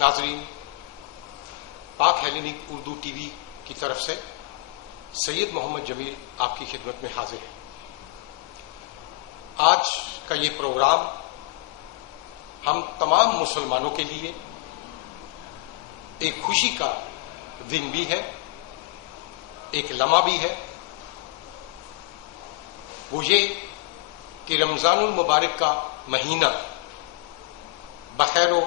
ناظرین، پاک ہیلینک اردو ٹی وی کی طرف سے سید محمد جمیل آپ کی خدمت میں حاضر ہے۔ آج کا یہ پروگرام ہم تمام مسلمانوں کے لیے ایک خوشی کا دن بھی ہے، ایک لمحہ بھی ہے۔ وہ یہ کہ رمضان المبارک کا مہینہ بخیر و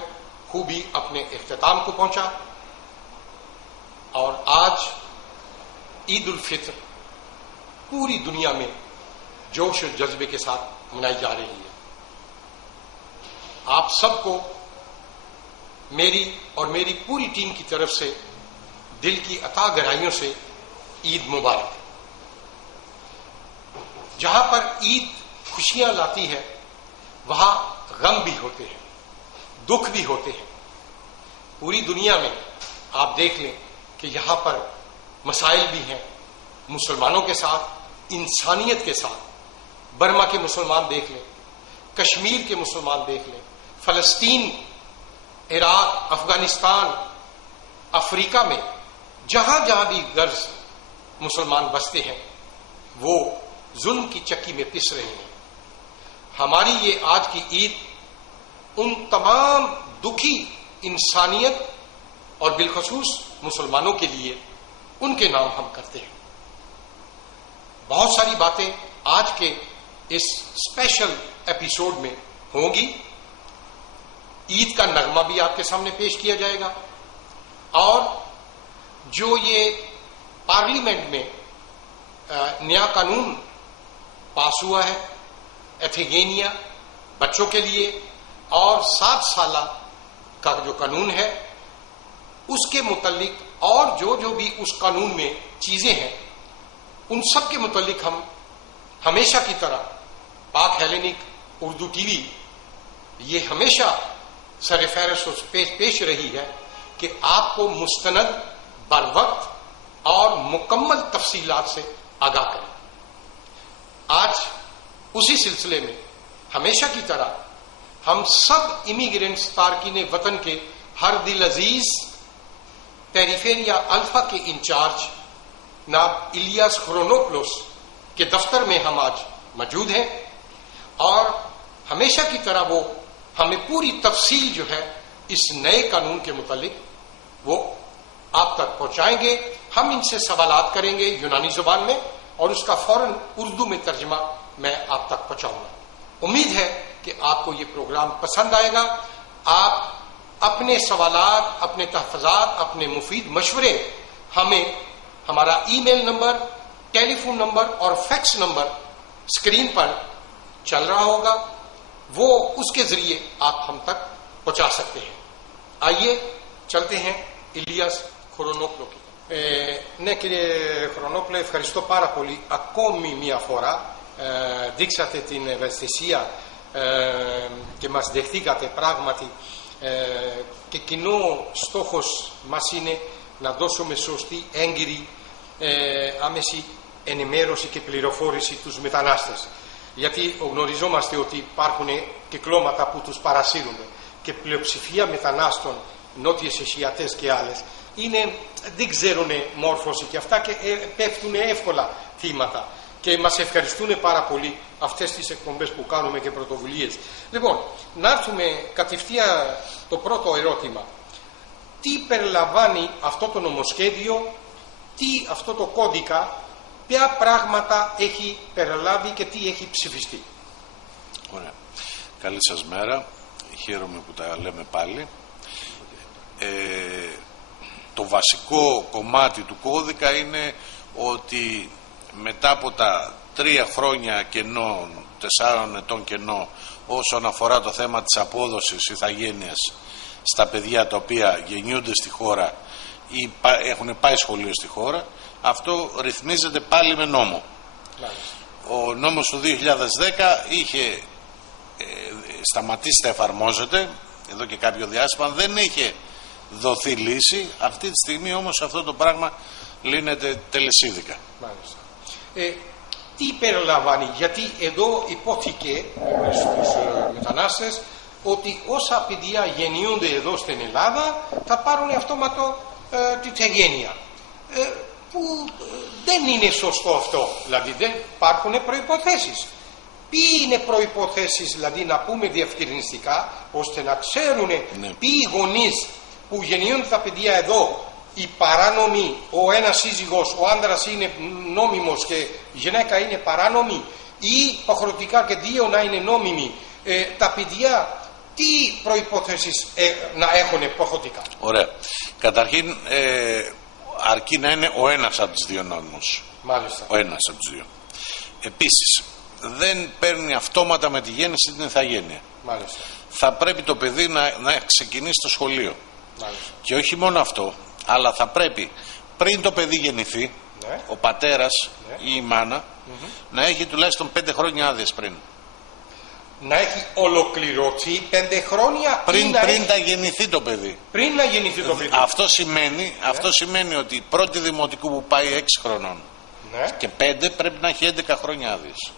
خوبی اپنے اختتام کو پہنچا اور آج عید الفطر پوری دنیا میں جوش و جذبے کے ساتھ منائی جا رہی ہے۔ آپ سب کو میری اور میری پوری ٹیم کی طرف سے دل کی عطا گہرائیوں سے عید مبارک۔ جہاں پر عید خوشیاں لاتی ہے وہاں غم بھی ہوتے ہیں، دکھ بھی ہوتے ہیں۔ پوری دنیا میں آپ دیکھ لیں کہ یہاں پر مسائل بھی ہیں مسلمانوں کے ساتھ، انسانیت کے ساتھ۔ برما کے مسلمان دیکھ لیں، کشمیر کے مسلمان دیکھ لیں، فلسطین، عراق، افغانستان، افریقہ میں جہاں جہاں بھی غرض مسلمان بستے ہیں وہ ظلم کی چکی میں پس رہے ہیں۔ ہماری یہ آج کی عید ان تمام دکھی انسانیت اور بالخصوص مسلمانوں کے لیے ان کے نام ہم کرتے ہیں۔ بہت ساری باتیں آج کے اس اسپیشل ایپیسوڈ میں ہوں گی۔ عید کا نغمہ بھی آپ کے سامنے پیش کیا جائے گا، اور جو یہ پارلیمنٹ میں نیا قانون پاس ہوا ہے ایتھیگینیا بچوں کے لیے، اور 7 سالہ کا جو قانون ہے اس کے متعلق اور جو بھی اس قانون میں چیزیں ہیں ان سب کے متعلق ہم ہمیشہ کی طرح پاک ہیلینک اردو ٹی وی یہ ہمیشہ سر فہرست پیش رہی ہے کہ آپ کو مستند، بروقت اور مکمل تفصیلات سے آگاہ کریں۔ آج اسی سلسلے میں ہمیشہ کی طرح ہم سب امیگرینٹس تارکین وطن کے ہر دل عزیز پیریفیریا الفا کے انچارج جناب الیاس خرونوپلوس کے دفتر میں ہم آج موجود ہیں، اور ہمیشہ کی طرح وہ ہمیں پوری تفصیل جو ہے اس نئے قانون کے متعلق وہ آپ تک پہنچائیں گے۔ ہم ان سے سوالات کریں گے یونانی زبان میں، اور اس کا فوراً اردو میں ترجمہ میں آپ تک پہنچاؤں گا۔ امید ہے کہ آپ کو یہ پروگرام پسند آئے گا۔ آپ اپنے سوالات، اپنے تحفظات، اپنے مفید مشورے ہمیں ہمارا ای میل نمبر، ٹیلی فون نمبر اور فیکس نمبر اسکرین پر چل رہا ہوگا، وہ اس کے ذریعے آپ ہم تک پہنچا سکتے ہیں۔ آئیے چلتے ہیں Ηλίας Χρονόπλου. Ναι, κύριε Χρονόπλε, ευχαριστώ πάρα πολύ. Ακόμη μία φορά δείξατε την ευαισθησία και μας δεχτήκατε πράγματι, και κοινό στόχος μας είναι να δώσουμε σωστή, έγκυρη, άμεση ενημέρωση και πληροφόρηση τους μετανάστες. Γιατί γνωριζόμαστε ότι υπάρχουν κυκλώματα που τους παρασύρουν και πλειοψηφία μετανάστων, νότιες Ασιατές και άλλες, δεν ξέρουν μόρφωση και αυτά και πέφτουν εύκολα θύματα. Και μας ευχαριστούν πάρα πολύ αυτές τις εκπομπές που κάνουμε και πρωτοβουλίες. Λοιπόν, να έρθουμε κατευθείαν το πρώτο ερώτημα. Τι περιλαμβάνει αυτό το νομοσχέδιο, τι αυτό το κώδικα, ποια πράγματα έχει περιλάβει και τι έχει ψηφιστεί? Ωραία. Καλή σας μέρα. Χαίρομαι που τα λέμε πάλι. Το βασικό κομμάτι του κώδικα είναι ότι μετά από τα 3 χρόνια κενών, 4 ετών κενό όσον αφορά το θέμα της απόδοσης ηθαγένειας στα παιδιά τα οποία γεννιούνται στη χώρα ή έχουν πάει σχολείο στη χώρα, αυτό ρυθμίζεται πάλι με νόμο. Ο νόμος του 2010 είχε σταματήσει να εφαρμόζεται εδώ και κάποιο διάστημα, δεν είχε δοθεί λύση. Αυτή τη στιγμή όμως αυτό το πράγμα λύνεται τελεσίδικα. Μάλιστα. Τι περιλαμβάνει, γιατί εδώ υπόθηκε στους μετανάστες ότι όσα παιδιά γεννιούνται εδώ στην Ελλάδα θα πάρουν αυτόματο τη θεγένεια. Που δεν είναι σωστό αυτό, δηλαδή δεν υπάρχουν προϋποθέσεις. Ποιοι είναι προϋποθέσεις, δηλαδή να πούμε διευκρινιστικά, ώστε να ξέρουν ποιοι γονείς που γεννιούνται τα παιδιά εδώ, οι παράνομοι, ο ένας σύζυγος, ο άντρας είναι νόμιμος και η γυναίκα είναι παράνομη, ή υποχρεωτικά και δύο να είναι νόμιμοι, τα παιδιά τι προϋποθέσεις να έχουν υποχρεωτικά? Ωραία. Καταρχήν αρκεί να είναι ο ένας από τους δύο νόμιμους. Μάλιστα. Ο ένας από τους δύο. Επίσης, δεν παίρνει αυτόματα με τη γέννηση την ηθαγένεια. Μάλιστα. Θα πρέπει το παιδί να ξεκινήσει το σχολείο. Μάλιστα. Και όχι μόνο αυτό, αλλά θα πρέπει πριν το παιδί γεννηθεί, ο πατέρας ή η μάνα να έχει τουλάχιστον 5 χρόνια άδειες πριν. Να έχει ολοκληρωθεί 5 χρόνια πριν να γεννηθεί το παιδί. Πριν να γεννηθεί το παιδί. Αυτό σημαίνει ότι η πρώτη δημοτικού που πάει 6 χρονών και 5 πρέπει να έχει 11 χρόνια άδειες.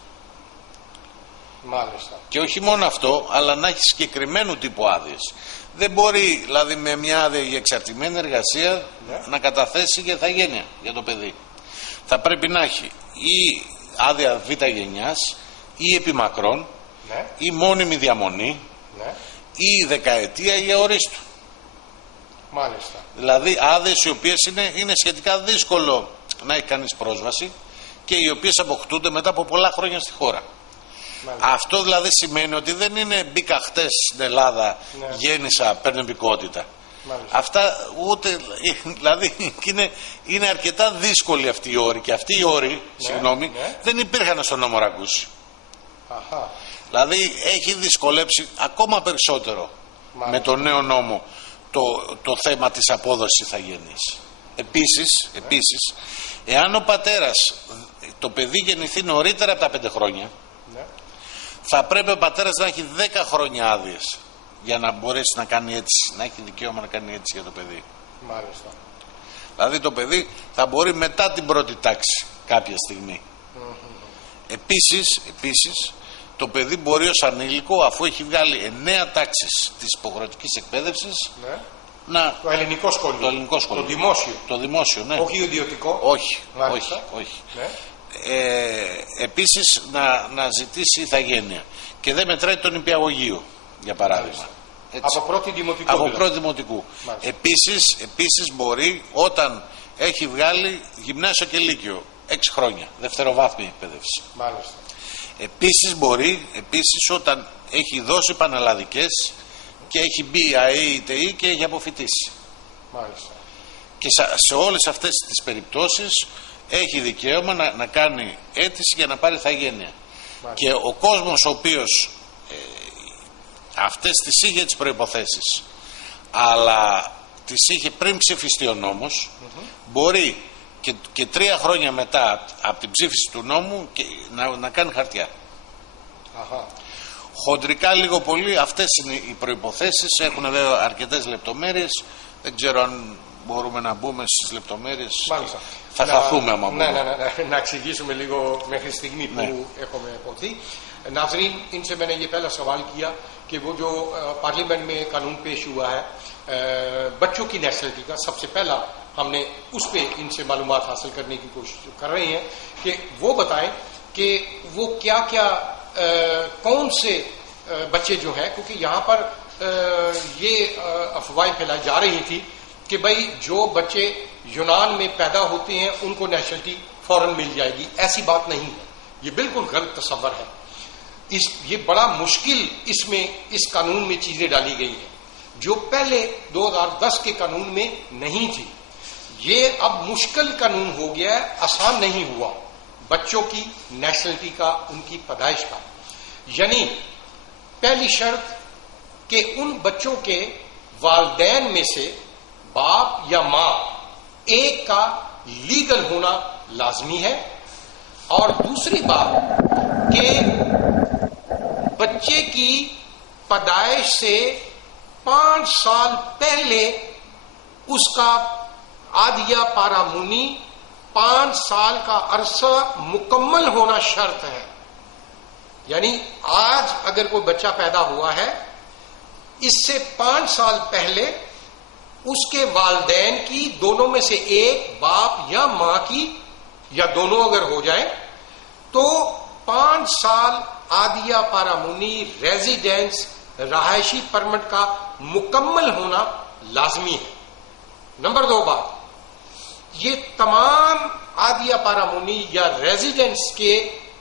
Μάλιστα. Και όχι μόνο αυτό, αλλά να έχει συγκεκριμένου τύπου άδειες. Δεν μπορεί δηλαδή με μια άδεια για εξαρτημένη εργασία να καταθέσει για ηθαγένεια για το παιδί. Θα πρέπει να έχει ή άδεια β' γενιάς ή επιμακρών ή μόνιμη διαμονή ή δεκαετία ή αορίστου. Μάλιστα. Δηλαδή άδειες οι οποίες είναι σχετικά δύσκολο να έχει κανείς πρόσβαση και οι οποίες αποκτούνται μετά από πολλά χρόνια στη χώρα. Μάλιστα. Αυτό δηλαδή σημαίνει ότι δεν είναι μπήκα χτες στην Ελλάδα, γέννησα, παίρνω υπηκότητα. Αυτά ούτε, δηλαδή είναι αρκετά δύσκολοι αυτοί οι όροι και αυτοί οι όροι, δεν υπήρχαν στον νόμο Ραγκούση. Δηλαδή έχει δυσκολέψει ακόμα περισσότερο με τον νέο νόμο το θέμα της απόδοσης ηθαγένειας. Επίσης, εάν ο πατέρας το παιδί γεννηθεί νωρίτερα από τα 5 χρόνια, θα πρέπει ο πατέρας να έχει 10 χρόνια άδειες για να μπορέσει να κάνει έτσι, να έχει δικαίωμα να κάνει έτσι για το παιδί. Μάλιστα. Δηλαδή το παιδί θα μπορεί μετά την πρώτη τάξη κάποια στιγμή. Επίσης, το παιδί μπορεί ως ανήλικο, αφού έχει βγάλει 9 τάξεις της υποχρεωτικής εκπαίδευσης, το ελληνικό σχολείο. Το ελληνικό σχολείο. Το δημόσιο. Ναι. Όχι ιδιωτικό. Όχι. Επίσης να ζητήσει ηθαγένεια. Και δεν μετράει τον νηπιαγωγείο, για παράδειγμα. Από πρώτη δημοτικού. Από πρώτη δημοτικού. Επίσης μπορεί όταν έχει βγάλει γυμνάσιο και λύκειο 6 χρόνια, δευτεροβάθμια εκπαίδευση. Μάλιστα. Επίσης μπορεί, όταν έχει δώσει πανελλαδικές και έχει μπει ΑΕΗ και έχει αποφοιτήσει. Μάλιστα. Και σε όλες αυτές τις περιπτώσεις έχει δικαίωμα να κάνει αίτηση για να πάρει ηθαγένεια. Και ο κόσμος ο οποίος αυτές τις είχε τις προϋποθέσεις, αλλά τις είχε πριν ψηφιστεί ο νόμος, μπορεί και 3 χρόνια μετά από την ψήφιση του νόμου να κάνει χαρτιά. Χοντρικά λίγο πολύ αυτές είναι οι προϋποθέσεις. Έχουν βέβαια αρκετές λεπτομέρειες. Δεν ξέρω αν μπορούμε να μπούμε στις λεπτομέρειες. Μάλιστα. Θα χαθούμε άμα μπούμε. Να εξηγήσουμε λίγο μέχρι στιγμή που έχουμε πονθεί. नाज़रीन, इनसे मैंने ये पहला सवाल किया कि वो जो पार्लियामेंट में कानून पेश हुआ है बच्चों की नेशनलिटी का, सबसे पहला हमने उस पर इनसे मालूमात हासिल करने की कोशिश कर रहे हैं कि वो बताएं कि वो क्या क्या कौन से बच्चे जो हैं, क्योंकि यहाँ पर ये अफवाहें फैलाई जा रही थी कि भाई जो बच्चे यूनान में पैदा होते हैं उनको नेशनलिटी फौरन मिल जाएगी। ऐसी बात नहीं है, ये बिल्कुल गलत तस्वर है। ये बड़ा मुश्किल इसमें इस कानून में चीजें डाली गई हैं जो पहले 2010 के कानून में नहीं थी। ये अब मुश्किल कानून हो गया है, आसान नहीं हुआ बच्चों की नेशनलिटी का, उनकी पैदाइश का। यानी पहली शर्त कि उन बच्चों के वालिदैन में से बाप या मां एक का लीगल होना लाजमी है, और दूसरी बात कि बच्चे की पैदाइश से 5 साल पहले उसका आदिया पारामुनी 5 साल का अरसा मुकम्मल होना शर्त है। यानी आज अगर कोई बच्चा पैदा हुआ है اس سے 5 سال پہلے اس کے والدین کی، دونوں میں سے ایک، باپ یا ماں کی، یا دونوں اگر ہو جائیں، تو 5 سال عادیہ پارامونی ریزیڈینس رہائشی پرمٹ کا مکمل ہونا لازمی ہے۔ نمبر 2 بات، یہ تمام عادیہ پارامونی یا ریزیڈنس کے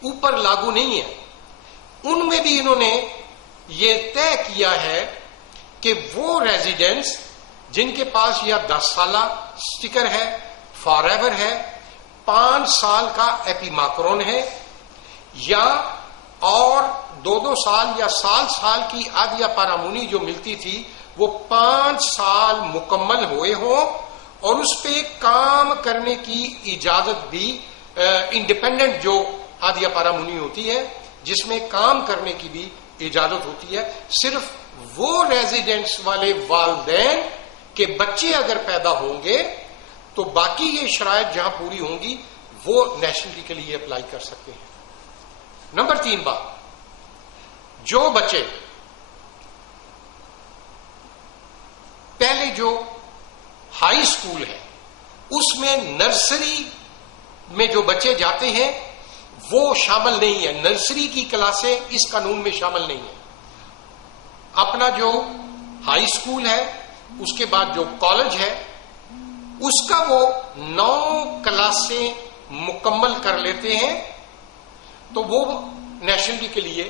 اوپر لاگو نہیں ہے۔ ان میں بھی انہوں نے یہ طے کیا ہے کہ وہ ریزیڈنس جن کے پاس یا 10 سالہ سٹیکر ہے، فار ایور ہے، 5 سال کا ایپیماکرون ہے، یا اور 2 سال یا سال کی عادیہ پارامونی جو ملتی تھی وہ 5 سال مکمل ہوئے ہوں، اور اس پہ کام کرنے کی اجازت بھی انڈیپینڈنٹ جو عادیہ پارامونی ہوتی ہے جس میں کام کرنے کی بھی اجازت ہوتی ہے، صرف وہ ریزیڈنٹس والے والدین کے بچے اگر پیدا ہوں گے تو باقی یہ شرائط جہاں پوری ہوں گی وہ نیشنلٹی کے لیے اپلائی کر سکتے ہیں۔ نمبر 3 بات، جو بچے پہلے جو ہائی اسکول ہے اس میں نرسری میں جو بچے جاتے ہیں وہ شامل نہیں ہے، نرسری کی کلاسیں اس قانون میں شامل نہیں ہیں۔ اپنا جو ہائی اسکول ہے اس کے بعد جو کالج ہے اس کا وہ 9 کلاسیں مکمل کر لیتے ہیں تو وہ نیشنلٹی کے لیے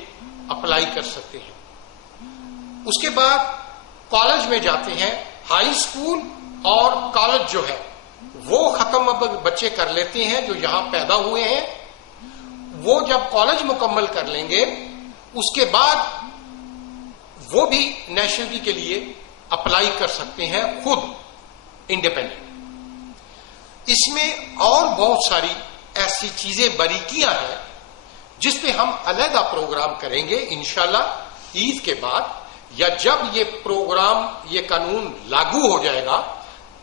اپلائی کر سکتے ہیں۔ اس کے بعد کالج میں جاتے ہیں، ہائی اسکول اور کالج جو ہے وہ ختم اب بچے کر لیتے ہیں جو یہاں پیدا ہوئے ہیں، وہ جب کالج مکمل کر لیں گے اس کے بعد وہ بھی نیشنلٹی کے لیے اپلائی کر سکتے ہیں خود انڈیپینڈنٹ۔ اس میں اور بہت ساری ایسی چیزیں باریکیاں ہیں جس پہ ہم علیحدہ پروگرام کریں گے انشاءاللہ عید کے بعد، یا جب یہ پروگرام یہ قانون لاگو ہو جائے گا۔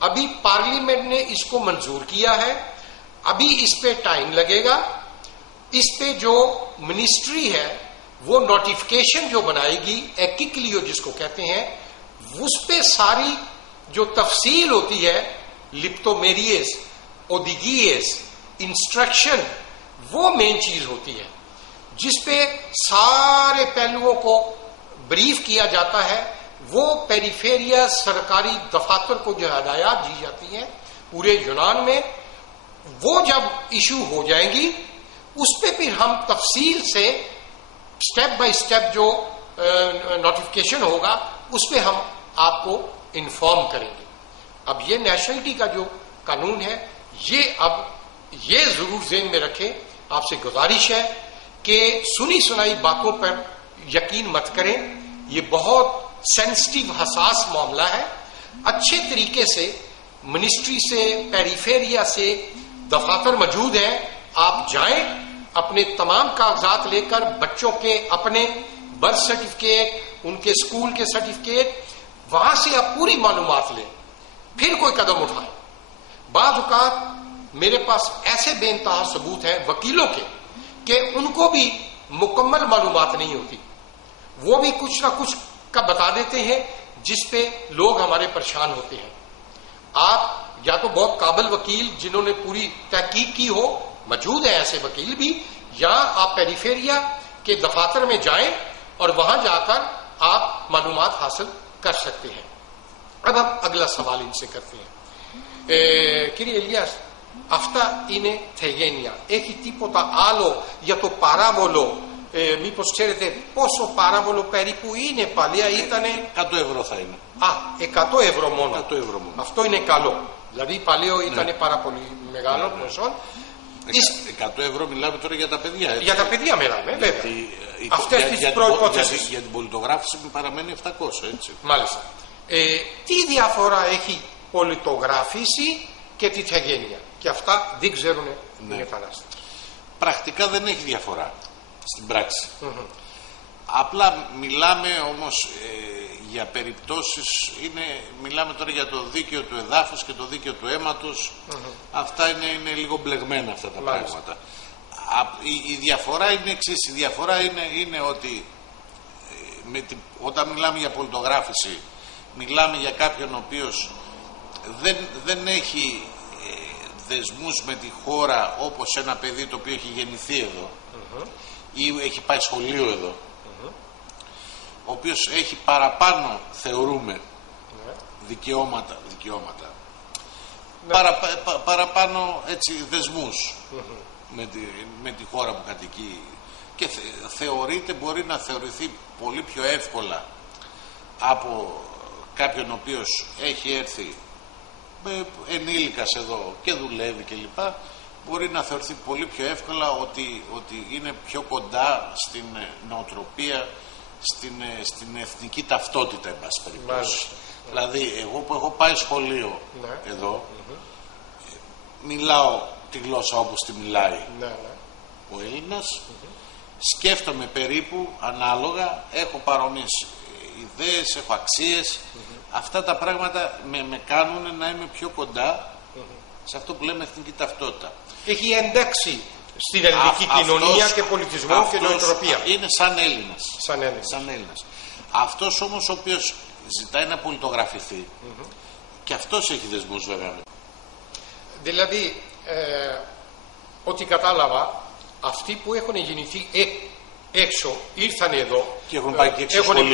ابھی پارلیمنٹ نے اس کو منظور کیا ہے، ابھی اس پہ ٹائم لگے گا، اس پہ جو منسٹری ہے وہ نوٹیفکیشن جو بنائے گی، ایکیکلیو جس کو کہتے ہیں، اس پہ ساری جو تفصیل ہوتی ہے، لپٹومیریز، اودیگیز، انسٹرکشن، وہ مین چیز ہوتی ہے جس پہ سارے پہلوؤں کو بریف کیا جاتا ہے۔ وہ پیریفیریا سرکاری دفاتر کو جو ہدایات دی جاتی ہیں پورے یونان میں، وہ جب ایشو ہو جائیں گی اس پہ پھر ہم تفصیل سے سٹیپ بائی سٹیپ جو نوٹیفکیشن ہوگا اس پہ ہم آپ کو انفارم کریں گے۔ اب یہ نیشنلٹی کا جو قانون ہے یہ ضرور ذہن میں رکھیں، آپ سے گزارش ہے کہ سنی سنائی باتوں پر یقین مت کریں، یہ بہت سینسٹیو حساس معاملہ ہے۔ اچھے طریقے سے منسٹری سے، پیریفیریا سے دفاتر موجود ہیں، آپ جائیں اپنے تمام کاغذات لے کر، بچوں کے اپنے برتھ سرٹیفکیٹ، ان کے اسکول کے سرٹیفکیٹ، وہاں سے آپ پوری معلومات لیں، پھر کوئی قدم اٹھائیں۔ بعض اوقات میرے پاس ایسے بے انتہا ثبوت ہیں وکیلوں کے کہ ان کو بھی مکمل معلومات نہیں ہوتی، وہ بھی کچھ نہ کچھ کا بتا دیتے ہیں جس پہ لوگ ہمارے پریشان ہوتے ہیں۔ آپ یا تو بہت قابل وکیل جنہوں نے پوری تحقیق کی ہو، موجود ہیں ایسے وکیل بھی، یا آپ پیریفیریا کے دفاتر میں جائیں اور وہاں جا کر آپ معلومات حاصل کر سکتے ہیں۔ اب ہم اگلا سوال ان سے کرتے ہیں۔ Κύριε Ηλίας, αυτά είναι θεγένεια. Έχει τίποτα άλλο για το παράβολο? Μήπως ξέρετε πόσο παράβολο περίπου είναι? Παλιά ήτανε 100 ευρώ θα είναι. 100 ευρώ μόνο. 100 ευρώ μόνο. Αυτό είναι καλό. Δηλαδή παλιό ήταν πάρα πολύ μεγάλο ποσό. 100 ευρώ μιλάμε τώρα για τα παιδιά, έτσι. Για τα παιδιά μιλάμε, βέβαια. Αυτές τις προϋποθέσεις. Για την πολιτογράφηση παραμένει 700, έτσι. Μάλιστα. Τι διαφορά έχει πολιτογράφηση και τη θεγένεια? Και αυτά δεν ξέρουν την επανάσταση. Πρακτικά δεν έχει διαφορά στην πράξη. Απλά μιλάμε όμως για περιπτώσεις, μιλάμε τώρα για το δίκαιο του εδάφους και το δίκαιο του αίματος. Αυτά είναι λίγο μπλεγμένα αυτά τα πράγματα. Η διαφορά είναι εξής, η διαφορά είναι ότι όταν μιλάμε για πολιτογράφηση, μιλάμε για κάποιον ο οποίος δεν έχει δεσμούς με τη χώρα όπως ένα παιδί το οποίο έχει γεννηθεί εδώ ή έχει πάει σχολείο εδώ, ο οποίος έχει παραπάνω, θεωρούμε, δικαιώματα παραπάνω έτσι δεσμούς με τη χώρα που κατοικεί και μπορεί να θεωρηθεί πολύ πιο εύκολα από κάποιον ο οποίος έχει έρθει ενήλικας εδώ και δουλεύει κλπ. Μπορεί να θεωρηθεί πολύ πιο εύκολα ότι είναι πιο κοντά στην νοοτροπία, στην εθνική ταυτότητα, εν πάση περιπτώσει. Δηλαδή, εγώ που έχω πάει σχολείο εδώ, μιλάω τη γλώσσα όπως τη μιλάει ο Έλληνας, σκέφτομαι περίπου ανάλογα, έχω παρόμοιες ιδέες, έχω αξίες. Αυτά τα πράγματα με κάνουν να είμαι πιο κοντά σε αυτό που λέμε εθνική ταυτότητα. Έχει εντάξει στην ελληνική κοινωνία και πολιτισμό και νοοτροπία. Είναι σαν Έλληνας. Αυτός όμως ο οποίος ζητάει να πολιτογραφηθεί και αυτός έχει δεσμούς βέβαια. Δηλαδή, ό,τι κατάλαβα, αυτοί που έχουν γεννηθεί έξω, ήρθαν εδώ και έχουν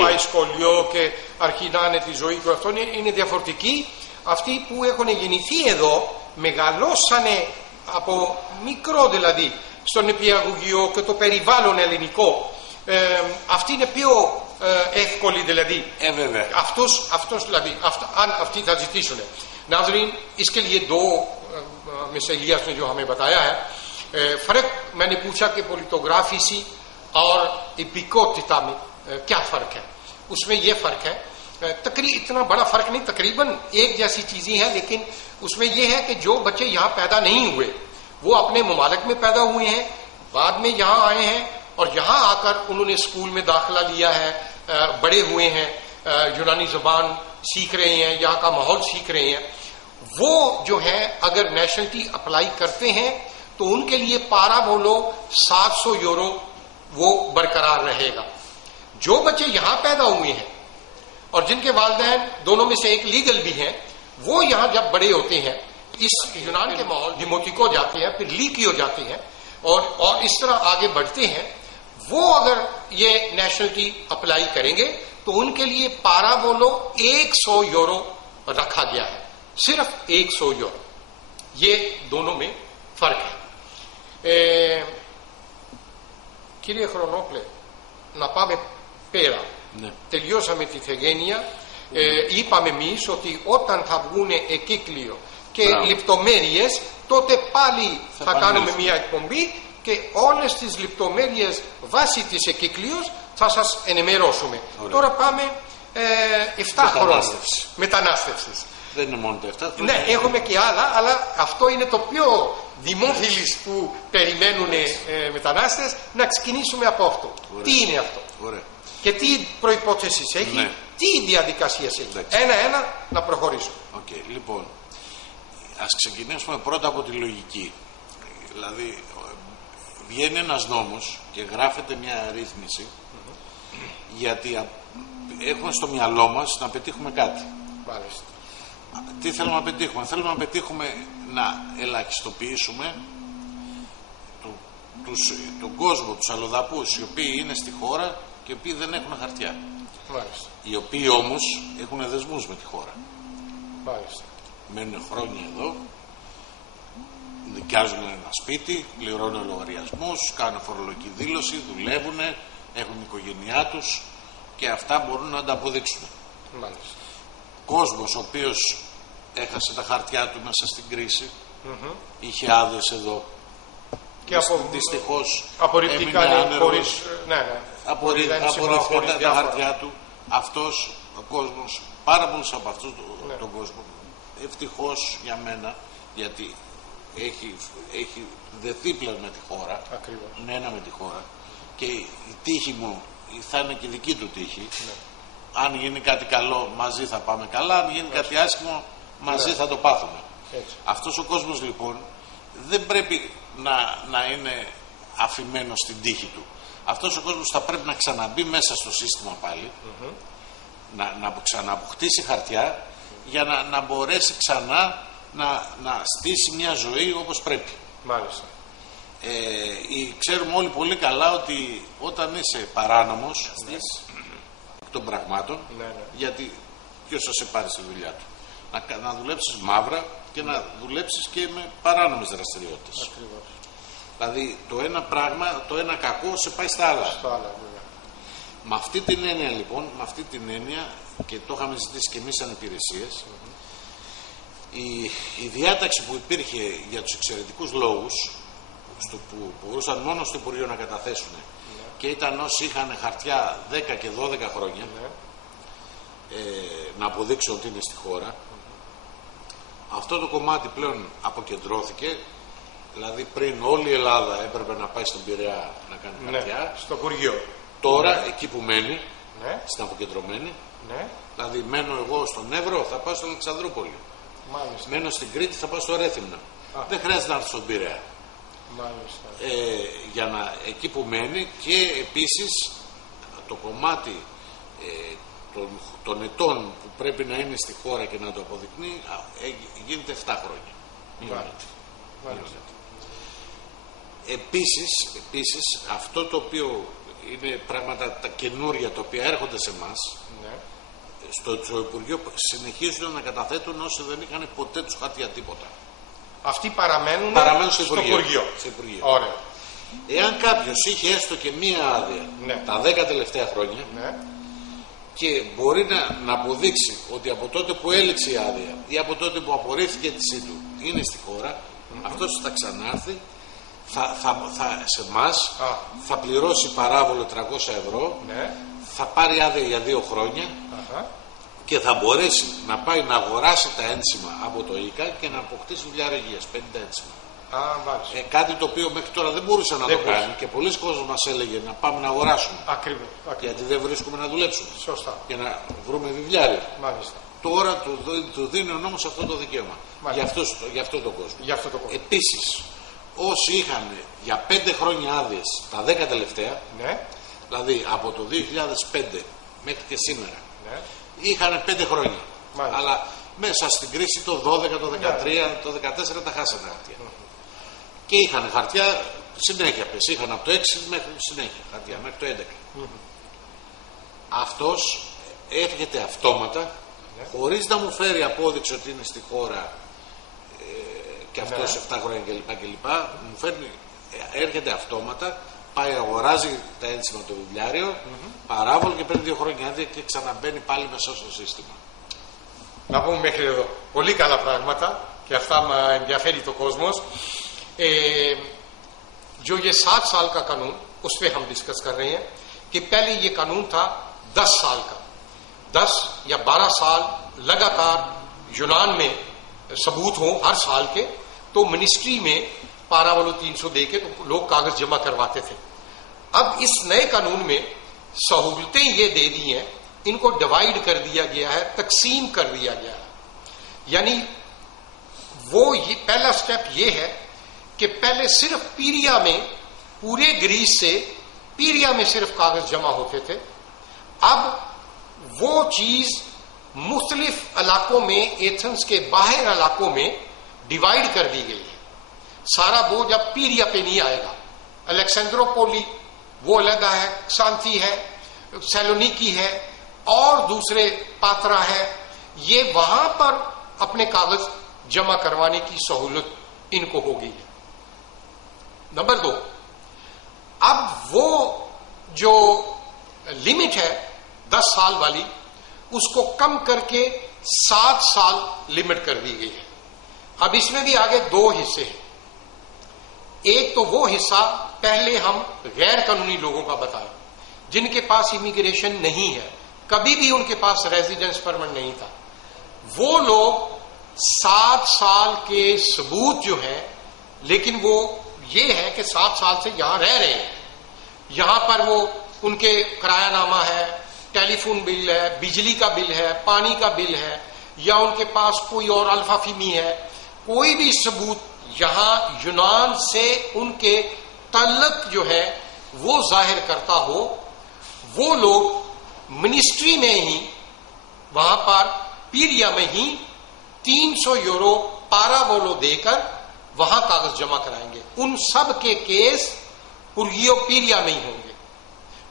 πάει σχολείο και αρχινάνε τη ζωή του, αυτό είναι διαφορετική. Αυτοί που έχουν γεννηθεί εδώ, μεγαλώσανε από μικρό δηλαδή στον νηπιαγωγείο και το περιβάλλον ελληνικό, αυτοί είναι πιο εύκολοι δηλαδή. Βέβαια. Αυτός δηλαδή, αν αυτοί θα ζητήσουν. नाज़रीन, इसके लिए दो मिस्टर इलियास ने जो हमें बताया है, फ़र्क मैंने पूछा कि पोलिटोग्राफी और इपिकोटिता में क्या फ़र्क है। उसमें यह फ़र्क है, इतना बड़ा फ़र्क नहीं, तकरीबन एक जैसी चीज़ें हैं, लेकिन उसमें यह है कि जो बच्चे यहाँ पैदा नहीं हुए वो अपने ममालिक में पैदा हुए हैं, बाद में यहाँ आए हैं और यहाँ आकर उन्होंने स्कूल में दाखिला लिया है, बड़े हुए हैं, यूनानी ज़बान सीख रहे हैं, यहाँ का माहौल सीख रहे हैं, वो जो है अगर नेशनलिटी अप्लाई करते हैं तो उनके लिए पारा बोलो 700 यूरो वो बरकरार रहेगा। जो बच्चे यहाँ पैदा हुए हैं और जिनके वालिदैन दोनों में से एक लीगल भी हैं, वो यहाँ जब बड़े होते हैं इस यूनान के माहौल डिमोटिको जाते हैं, फिर लीकी हो जाते हैं और इस तरह आगे बढ़ते हैं, वो अगर ये नेशनलिटी अप्लाई करेंगे तो उनके लिए पारा बोलो 100 यूरो रखा गया है, सिर्फ 100 यूरो। ये दोनों में फर्क है। Κύριε Χρονόπλε, να πάμε πέρα. Ναι. Τελειώσαμε τη Θεγένεια. Είπαμε εμείς ότι όταν θα βγουν εκύκλιο και λεπτομέρειες, τότε πάλι θα κάνουμε μια εκπομπή και όλες τις λεπτομέρειες βάσει της εκύκλειος θα σας ενημερώσουμε. Ωραία. Τώρα πάμε 7 χρόνια μετανάστευσης. Δεν είναι μόνο τα 7 χρόνια. Ναι, έχουμε και άλλα, αλλά αυτό είναι το πιο δημόφιλης που περιμένουν μετανάστες, να ξεκινήσουμε από αυτό. Ωραία. Τι είναι αυτό? Ωραία. Και τι προϋπόθεσεις έχει, Ναι. τι διαδικασίες έχει. Ένα-ένα να προχωρήσουμε. Okay. Λοιπόν, ας ξεκινήσουμε πρώτα από τη λογική. Δηλαδή, βγαίνει ένας νόμος και γράφεται μια ρύθμιση γιατί έχουμε στο μυαλό μας να πετύχουμε κάτι. Μάλιστα. Τι θέλουμε να πετύχουμε? Θέλουμε να πετύχουμε να ελαχιστοποιήσουμε τον κόσμο, τους αλλοδαπούς οι οποίοι είναι στη χώρα και οι οποίοι δεν έχουν χαρτιά. Μάλιστα. Οι οποίοι όμως έχουν δεσμούς με τη χώρα. Μάλιστα. Μένουν χρόνια εδώ, νοικιάζουν ένα σπίτι, πληρώνουν λογαριασμούς, κάνουν φορολογική δήλωση, δουλεύουν, έχουν οικογένειά τους και αυτά μπορούν να τα αποδείξουν. Μάλιστα. Κόσμος ο οποίος έχασε τα χαρτιά του μέσα στην κρίση, είχε άδειες εδώ και δυστυχώς απορριπτικά χωρίς, απορριφθήκαν τα χαρτιά του. Αυτός ο κόσμος, πάρα πολλούς από αυτούς τον κόσμο, ευτυχώς για μένα, γιατί έχει δεθεί πλέον με τη χώρα, νένα με τη χώρα, και η τύχη μου θα είναι και δική του τύχη. Αν γίνει κάτι καλό μαζί θα πάμε καλά, αν γίνει κάτι άσχημο μαζί θα το πάθουμε. Αυτός ο κόσμος λοιπόν δεν πρέπει να είναι αφημένος στην τύχη του. αυτός ο κόσμος θα πρέπει να ξαναμπεί μέσα στο σύστημα πάλι, να ξανααποκτήσει χαρτιά για να μπορέσει ξανά να στήσει μια ζωή όπως πρέπει. Μάλιστα. Ξέρουμε όλοι πολύ καλά ότι όταν είσαι παράνομος των πραγμάτων, γιατί ποιος θα σε πάρει στη δουλειά του, να δουλέψεις μαύρα και να δουλέψεις και με παράνομες δραστηριότητες. Ακριβώς. Δηλαδή το ένα πράγμα, το ένα κακό σε πάει στα άλλα. Με αυτή την έννοια λοιπόν, με αυτή την έννοια, και το είχαμε ζητήσει και εμείς σαν υπηρεσίες, η διάταξη που υπήρχε για τους εξαιρετικούς λόγους, που μπορούσαν μόνο στο Υπουργείο να καταθέσουν, και ήταν όσοι είχαν χαρτιά 10 και 12 χρόνια, να αποδείξουν ότι είναι στη χώρα, αυτό το κομμάτι πλέον αποκεντρώθηκε. Δηλαδή πριν όλη η Ελλάδα έπρεπε να πάει στον Πειραιά να κάνει χαρτιά. Στο Υπουργείο. Τώρα εκεί που μένει, στην αποκεντρωμένη, δηλαδή μένω εγώ στον Εύρο, θα πάω στο Αλεξανδρούπολη. Μάλιστα. Μένω στην Κρήτη, θα πάω στο Ρέθυμνο. Δεν χρειάζεται να έρθω στον Πειραιά. Για εκεί που μένει, και επίσης το κομμάτι των ετών που πρέπει να είναι στη χώρα και να το αποδεικνύει γίνεται 7 χρόνια. Επίσης αυτό το οποίο είναι πράγματα τα καινούρια τα οποία έρχονται σε εμάς, στο Υπουργείο συνεχίζουν να καταθέτουν όσοι δεν είχαν ποτέ τους χαρτιά τίποτα. Αυτοί παραμένουν στο Υπουργείο. Ωραία. Εάν κάποιος είχε έστω και μία άδεια τα 10 τελευταία χρόνια, και μπορεί να αποδείξει ότι από τότε που έληξε η άδεια ή από τότε που απορρίφθηκε η αίτησή του είναι στη χώρα, αυτός θα ξανάρθει, σε εμάς θα πληρώσει παράβολο 300 ευρώ, θα πάρει άδεια για 2 χρόνια και θα μπορέσει να πάει να αγοράσει τα ένσημα από το ΙΚΑ και να αποκτήσει δουλειά υγείας, 50 ένσημα. Κάτι το οποίο μέχρι τώρα δεν μπορούσε να το κάνει, και πολλοί κόσμοι μας έλεγε να πάμε να αγοράσουμε. Ακριβώς. Γιατί δεν βρίσκουμε να δουλέψουμε. Σωστά. Για να βρούμε βιβλιάριο. Μάλιστα. Τώρα του δίνει ο νόμος αυτό το δικαίωμα. Για αυτό τον κόσμο. Επίσης, όσοι είχαν για 5 χρόνια άδειες τα 10 τελευταία, δηλαδή από το 2005 μέχρι και σήμερα, είχαν 5 χρόνια. Αλλά μέσα στην κρίση το 12, το 13, το 14 τα χάσανε τα χαρτιά. Και είχαν χαρτιά συνέχεια, είχαν από το 6 μέχρι συνέχεια χαρτιά, μέχρι το 11. Αυτός έρχεται αυτόματα, χωρίς να μου φέρει απόδειξη ότι είναι στη χώρα και αυτός 7 χρόνια κλπ. Μου φέρνει, έρχεται αυτόματα, πάει, αγοράζει τα ένσημα το βιβλιάριο, παράβολο, και παίρνει 2 χρόνια άδεια και ξαναμπαίνει πάλι μέσα στο σύστημα. Να πούμε μέχρι εδώ. Πολύ καλά πράγματα, και αυτά με ενδιαφέρει το κόσμος. जो ये 7 साल का कानून, उस पर हम डिस्कस कर रहे हैं कि पहले ये कानून था 10 साल का, 10 या 12 साल लगातार यूनान में सबूत हो हर साल के, तो मिनिस्ट्री में पारावलो 300 दे के तो लोग कागज जमा करवाते थे। अब इस नए कानून में सहूलतें ये दे दी हैं, इनको डिवाइड कर दिया गया है, तकसीम कर दिया गया है। यानी वो पहला स्टेप ये है कि पहले सिर्फ पीरिया में, पूरे ग्रीस से पीरिया में सिर्फ कागज जमा होते थे। अब वो चीज मुख्तलिफ इलाकों में, एथेंस के बाहर इलाकों में डिवाइड कर दी गई है। सारा बोझ अब पीरिया पे नहीं आएगा। अलेक्सेंड्रोपोली वो अलग है, शांति है, सैलोनिकी है और दूसरे पात्रा है, ये वहां पर अपने कागज जमा करवाने की सहूलत इनको होगी। नंबर 2, अब वो जो लिमिट है 10 साल वाली, उसको कम करके 7 साल लिमिट कर दी गई है। अब इसमें भी आगे 2 हिस्से हैं। एक तो वो हिस्सा पहले हम गैर कानूनी लोगों का बताया, जिनके पास इमिग्रेशन नहीं है, कभी भी उनके पास रेजिडेंस परमिट नहीं था। वो लोग 7 साल के सबूत जो है, लेकिन वो ये है कि 7 साल से यहां रह रहे हैं, यहां पर वो उनके किरायानामा है, टेलीफोन बिल है, बिजली का बिल है, पानी का बिल है, या उनके पास कोई और अल्फाफिमी है, कोई भी सबूत यहां यूनान से उनके तल्लक जो है وہ ظاہر کرتا ہو، وہ لوگ منسٹری میں ہی وہاں پر پیریا میں ہی 300 یورو پارا بولو دے کر وہاں کاغذ جمع کرائیں گے. ان سب کے کیس پرگیو پیریا میں ہی ہوں گے.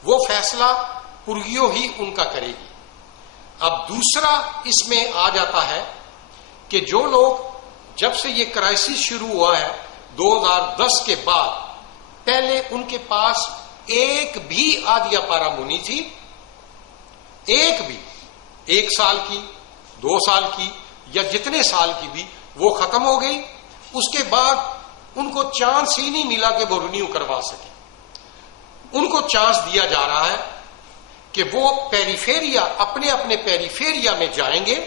وہ فیصلہ پرگیو ہی ان کا کرے گی. اب دوسرا اس میں آ جاتا ہے کہ جو لوگ جب سے یہ کرائسس شروع ہوا ہے 2010 کے بعد، پہلے ان کے پاس ایک بھی آدیا پارا مونی تھی، ایک بھی، 1 سال کی، 2 سال کی یا جتنے سال کی بھی، وہ ختم ہو گئی. اس کے بعد ان کو چانس ہی نہیں ملا کہ وہ رینیو کروا سکے. ان کو چانس دیا جا رہا ہے کہ وہ پیریفیریا، اپنے اپنے پیریفیریا میں جائیں گے،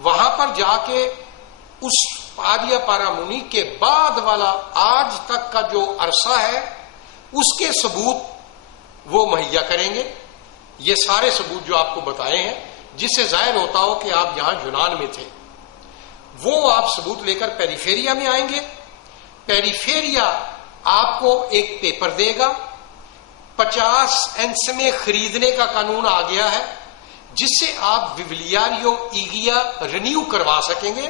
وہاں پر جا کے اس آدیا پارامونی کے بعد والا آج تک کا جو عرصہ ہے اس کے ثبوت وہ مہیا کریں گے. یہ سارے ثبوت جو آپ کو بتائے ہیں، جس سے ظاہر ہوتا ہو کہ آپ یہاں یونان میں تھے، وہ آپ ثبوت لے کر پیریفیریا میں آئیں گے. پیریفیریا آپ کو ایک پیپر دے گا. 50 اینس میں خریدنے کا قانون آ گیا ہے، جس سے آپ ویولیاریو ایگیا رینیو کروا سکیں گے.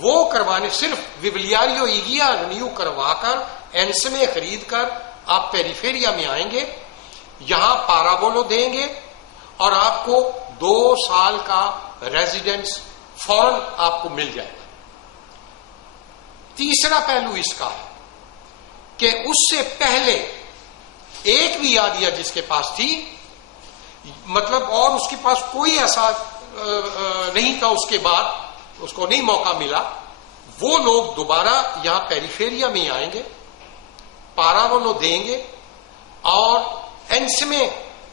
وہ کروانے، صرف ویولیاریو ایگیا رینیو کروا کر اینس میں خرید کر آپ پیریفیریا میں آئیں گے، یہاں پارابولو دیں گے اور آپ کو 2 سال کا ریزیڈنس فوراً آپ کو مل جائے گا. تیسرا پہلو اس کا ہے کہ اس سے پہلے ایک بھی آدیا جس کے پاس تھی، مطلب اور اس کے پاس کوئی ایسا نہیں تھا، اس کے بعد اس کو نہیں موقع ملا، وہ لوگ دوبارہ یہاں پیریفیریا میں آئیں گے، پاراولو دیں گے اور اینس میں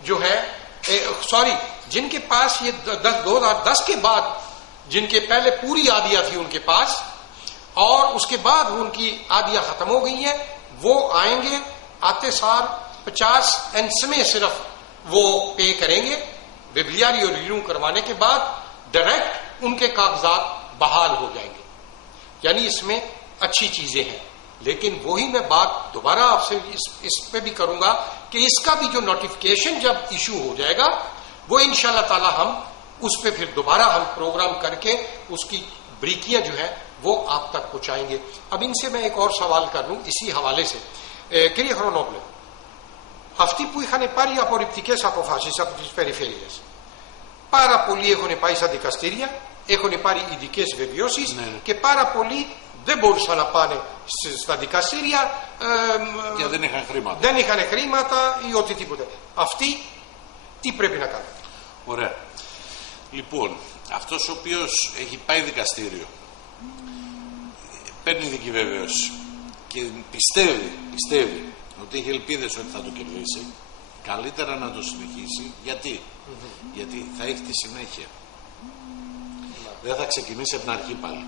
جو ہے جن کے پاس یہ 2010 کے بعد، جن کے پہلے پوری آدیا تھی ان کے پاس اور اس کے بعد ان کی آدیا ختم ہو گئی ہے، وہ آئیں گے. آتے سال 50 اینس میں صرف وہ پے کریں گے. ویبلیاریو رینیو کروانے کے بعد ڈائریکٹ ان کے کاغذات بحال ہو جائیں گے. یعنی اس میں اچھی چیزیں ہیں، لیکن وہی میں بات دوبارہ آپ سے اس پہ بھی کروں گا کہ اس کا بھی جو نوٹیفیکیشن جب ایشو ہو جائے گا، وہ انشاءاللہ تعالی ہم اس پہ پھر دوبارہ ہم پروگرام کر کے اس کی بریکیاں جو ہیں وہ آپ تک پہنچائیں گے. اب ان سے میں ایک اور سوال کر لوں اسی حوالے سے. Κύριε Χρονόπουλε, αυτοί που είχαν πάρει απορριπτικές αποφάσεις από τις περιφέρειες, πάρα πολλοί έχουν πάει στα δικαστήρια, έχουν πάρει ειδικές βεβαιώσεις και πάρα πολλοί δεν μπορούσαν να πάνε στα δικαστήρια και δεν είχαν χρήματα. Δεν είχαν χρήματα ή οτιδήποτε. Αυτοί τι πρέπει να κάνουν? Ωραία. Λοιπόν, αυτός ο οποίος έχει πάει δικαστήριο παίρνει ειδική βεβαίωση και πιστεύει ότι έχει ελπίδες ότι θα το κερδίσει, καλύτερα να το συνεχίσει. Γιατί θα έχει τη συνέχεια. Δεν θα ξεκινήσει από την αρχή πάλι.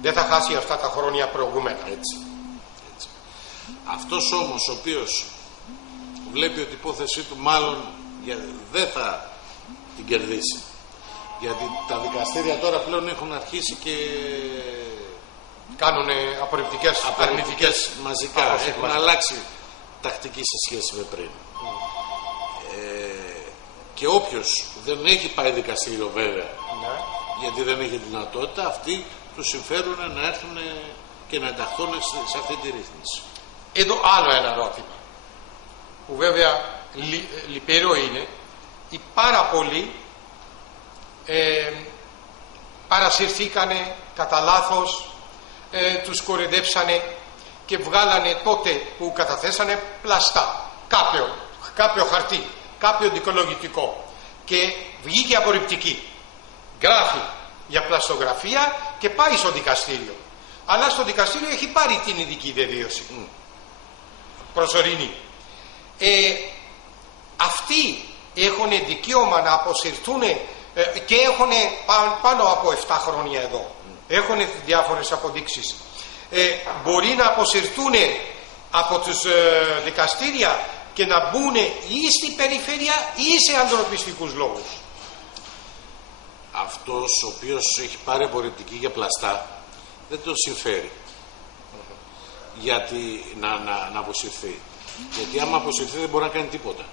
Δεν θα χάσει αυτά τα χρόνια προηγούμενα. Έτσι. Αυτός όμως ο οποίος βλέπει ότι η υπόθεσή του μάλλον δεν θα την κερδίσει, γιατί τα δικαστήρια τώρα πλέον έχουν αρχίσει και κάνουν απορριπτικές, αρνητικές μαζικά. Έχουν αλλάξει τακτική σε σχέση με πριν. Και όποιος δεν έχει πάει δικαστήριο βέβαια, γιατί δεν έχει δυνατότητα, αυτοί τους συμφέρουν να έρθουν και να ενταχθούν σε αυτή τη ρύθμιση. Εδώ άλλο ένα ερώτημα που βέβαια λυπηρό είναι. Οι πάρα πολλοί παρασυρθήκανε κατά λάθος, τους κορυδέψανε και βγάλανε τότε που καταθέσανε πλαστά κάποιο χαρτί, κάποιο δικαιολογητικό και βγήκε απορριπτική. Γράφει για πλαστογραφία και πάει στο δικαστήριο. Αλλά στο δικαστήριο έχει πάρει την ειδική βεβαίωση προσωρινή. Αυτοί έχουν δικαίωμα να αποσυρθούν και έχουν πάνω από 7 χρόνια εδώ. Έχουν διάφορες αποδείξεις. Μπορεί να αποσυρθούν από τους δικαστήρια και να μπουν ή στην περιφέρεια ή σε ανθρωπιστικούς λόγους. Αυτός ο οποίος έχει πάρει απορριπτική για πλαστά δεν τον συμφέρει. γιατί να αποσυρθεί. Γιατί άμα αποσυρθεί δεν μπορεί να κάνει τίποτα.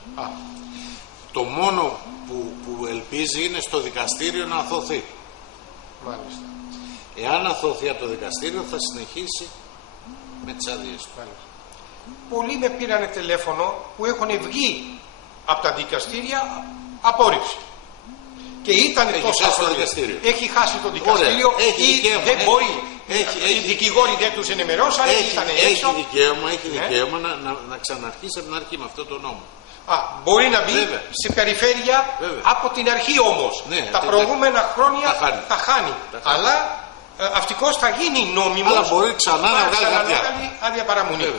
Το μόνο που ελπίζει είναι στο δικαστήριο να αθωθεί. Μάλιστα. Εάν αθωθεί από το δικαστήριο θα συνεχίσει με τις άδειες του. Πολλοί με πήρανε τηλέφωνο που έχουν βγει από τα δικαστήρια απόρριψη. Και ήταν τόσα χρόνια. Έχει χάσει το δικαστήριο. Ή δεν μπορεί. Οι δικηγόροι δεν τους ενημερώσαν. Έχει δικαίωμα να ξαναρχίσει από την αρχή με αυτό το νόμο. Μπορεί να μπει σε περιφέρεια από την αρχή όμως. Τα προηγούμενα χρόνια τα χάνει. Αλλά αυτικός θα γίνει νόμιμος. Αλλά μπορεί ξανά να βγάλει άδεια παραμονή.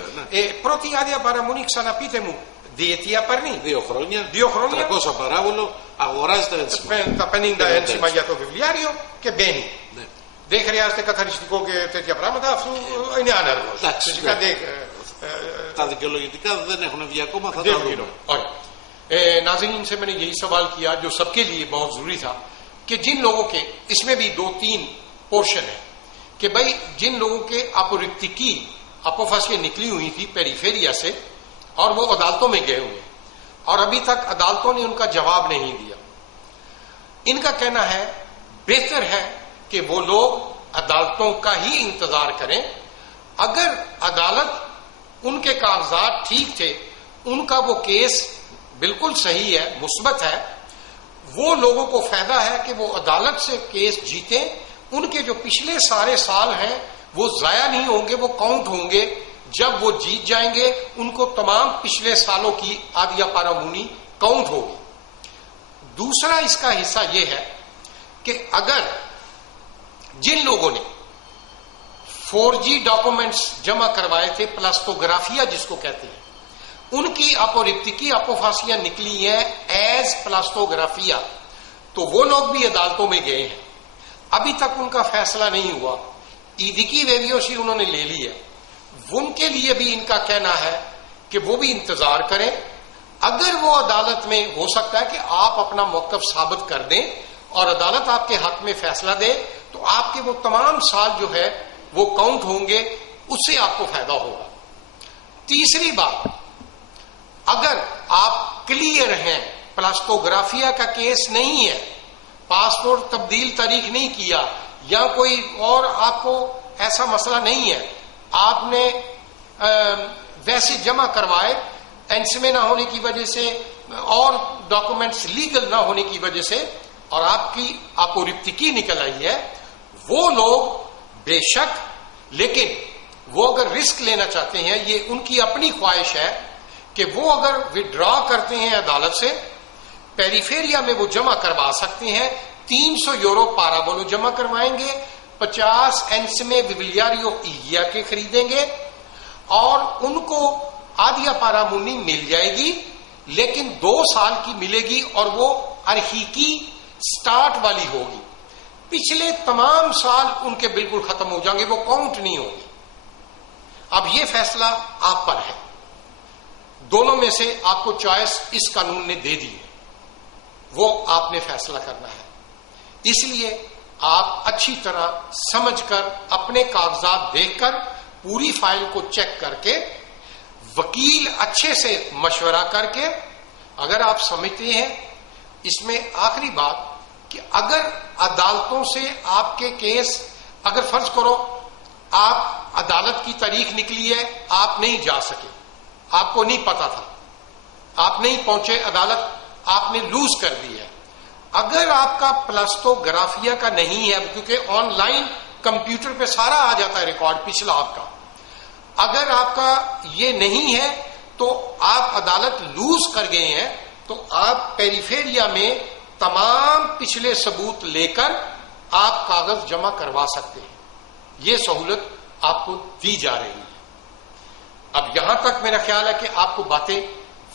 Πρώτη άδεια παραμονή, ξαναπείτε μου, διετία παίρνει. 2 χρόνια, 300 παράβολο, αγοράζει τα ένσημα. Τα 50 ένσημα για το βιβλιάριο και μπαίνει. Ναι. Δεν χρειάζεται καθαριστικό και τέτοια πράγματα, αυτό είναι άνεργος. Τα δικαιολογητικά δεν έχουν βγει ακόμα, θα τα δούμε. नाज़रीन से मैंने यही सवाल किया जो सबके लिए बहुत ज़रूरी था कि जिन लोगों के इसमें भी 2-3 पोर्शन है कि भाई जिन लोगों के अपोरिक्तिकी अपोफासियाँ निकली हुई थी पेरिफेरिया से और वो अदालतों में गए हुए और अभी तक अदालतों ने उनका जवाब नहीं दिया. इनका कहना है बेहतर है कि वो लोग अदालतों का ही इंतज़ार करें. अगर अदालत उनके कागजात ठीक थे, उनका वो केस बिल्कुल सही है, मुस्बत है, वो लोगों को फायदा है कि वो अदालत से केस जीते. उनके जो पिछले सारे साल हैं वो ज़ाया नहीं होंगे, वो काउंट होंगे. जब वो जीत जाएंगे उनको तमाम पिछले सालों की आदिया पारामूनी काउंट होगी. दूसरा इसका हिस्सा ये है कि अगर जिन लोगों ने 4G डॉक्यूमेंट्स जमा करवाए थे, प्लास्टोग्राफिया जिसको कहते हैं, उनकी अपोरिप्तिकी अपोफासियां निकली हैं एज प्लास्टोग्राफिया, तो वो लोग भी अदालतों में गए हैं. अभी तक उनका फैसला नहीं हुआ. ईदिकी वेवियोशी उन्होंने ले ली है. उनके लिए भी इनका कहना है कि वो भी इंतजार करें. अगर वो अदालत में हो सकता है कि आप अपना मौक़िफ़ साबित कर दें और अदालत आपके हक में फैसला दे, तो आपके वो तमाम साल जो है वो काउंट होंगे, उससे आपको फायदा होगा. तीसरी बात, अगर आप क्लियर हैं, प्लास्टोग्राफिया का केस नहीं है, पासपोर्ट तब्दील तारीख नहीं किया या कोई और आपको ऐसा मसला नहीं है, आपने वैसे जमा करवाए, एनसीए ना होने की वजह से और डॉक्यूमेंट्स लीगल ना होने की वजह से और आपकी अपोरिप्तिकी निकल आई है, वो लोग बेशक, लेकिन वो अगर रिस्क लेना चाहते हैं, ये उनकी अपनी ख्वाहिश है कि वो अगर विड्रॉ करते हैं अदालत से, पेरिफेरिया में वो जमा करवा सकते हैं. 300 यूरो पाराबोलो जमा करवाएंगे, 50 एनसीए विविलियारियो ईगिया के खरीदेंगे और उनको आदिया पारामुनी मिल जाएगी, लेकिन 2 साल की मिलेगी और वो अरहीकी स्टार्ट वाली होगी. पिछले तमाम साल उनके बिल्कुल खत्म हो जाएंगे, वो काउंट नहीं होगी. अब ये फैसला आप पर है. दोनों में से आपको चॉइस इस कानून ने दे दी है, वो आपने फैसला करना है. इसलिए आप अच्छी तरह समझकर, अपने कागजात देखकर, पूरी फाइल को चेक करके, वकील अच्छे से मशवरा करके, अगर आप समझते हैं, इसमें आखिरी बात कि अगर अदालतों से आपके केस, अगर फर्ज करो आप अदालत की तारीख निकली है, आप नहीं जा सके, आपको नहीं पता था, आप नहीं पहुंचे अदालत, आपने लूज कर दी है. अगर आपका प्लास्टोग्राफिया का नहीं है, क्योंकि ऑनलाइन कंप्यूटर पे सारा आ जाता है रिकॉर्ड पिछला आपका, अगर आपका ये नहीं है तो आप अदालत लूज कर गए हैं, तो आप पेरिफेरिया में तमाम पिछले सबूत लेकर आप कागज जमा करवा सकते हैं. ये सहूलत आपको दी जा रही है. अब यहां तक मेरा ख्याल है कि आपको बातें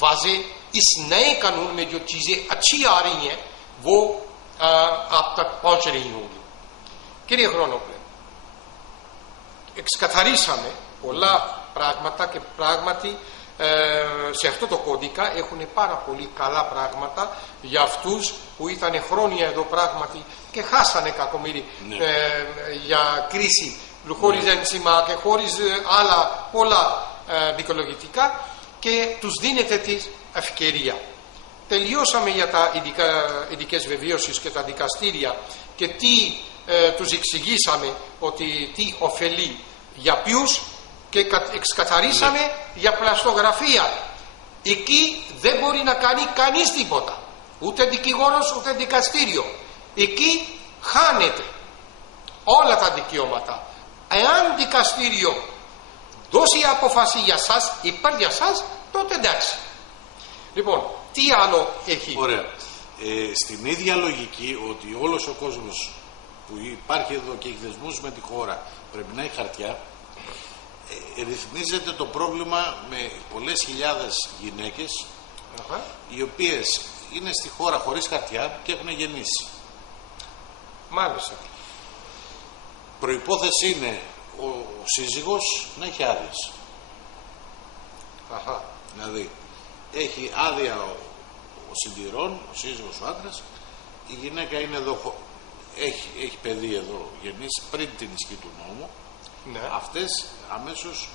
वाजे, इस नए कानून में जो चीजें अच्छी आ रही हैं वो आप तक पहुंच रही होंगी. Κύριε Χρονόπουλε, ξεκαθαρίσαμε πολλά πράγματα και πράγματι σε αυτό το κώδικα έχουν πάρα πολύ καλά πράγματα για αυτούς που ήταν χρόνια εδώ πράγματι και χάσανε κακομοίρι για κρίση χωρίς ένσημα και χωρίς άλλα πολλά δικαιολογητικά, και τους δίνεται τη ευκαιρία. Τελειώσαμε για τα ειδικές βεβαίωσεις και τα δικαστήρια και τι τους εξηγήσαμε ότι τι ωφελεί για ποιους, και εξκαθαρίσαμε για πλαστογραφία. Εκεί δεν μπορεί να κάνει κανείς τίποτα, ούτε δικηγόρος ούτε δικαστήριο. Εκεί χάνεται όλα τα δικαιώματα. Εάν δικαστήριο δώσει απόφαση για σας, υπέρ για σας, τότε εντάξει. Λοιπόν, τι άλλο έχει? Ωραία. Στην ίδια λογική ότι όλος ο κόσμος που υπάρχει εδώ και έχει δεσμούς με τη χώρα πρέπει να έχει χαρτιά, ρυθμίζεται το πρόβλημα με πολλές χιλιάδες γυναίκες οι οποίες είναι στη χώρα χωρίς χαρτιά και έχουν γεννήσει. Μάλιστα. Προϋπόθεση είναι ο σύζυγος να έχει άδειες. Δηλαδή έχει άδεια ο συντηρών, ο σύζυγος, ο άντρας, η γυναίκα είναι εδώ, έχει παιδί εδώ γεννήσει πριν την ισχύ του νόμου. Ναι. Αυτές αμέσως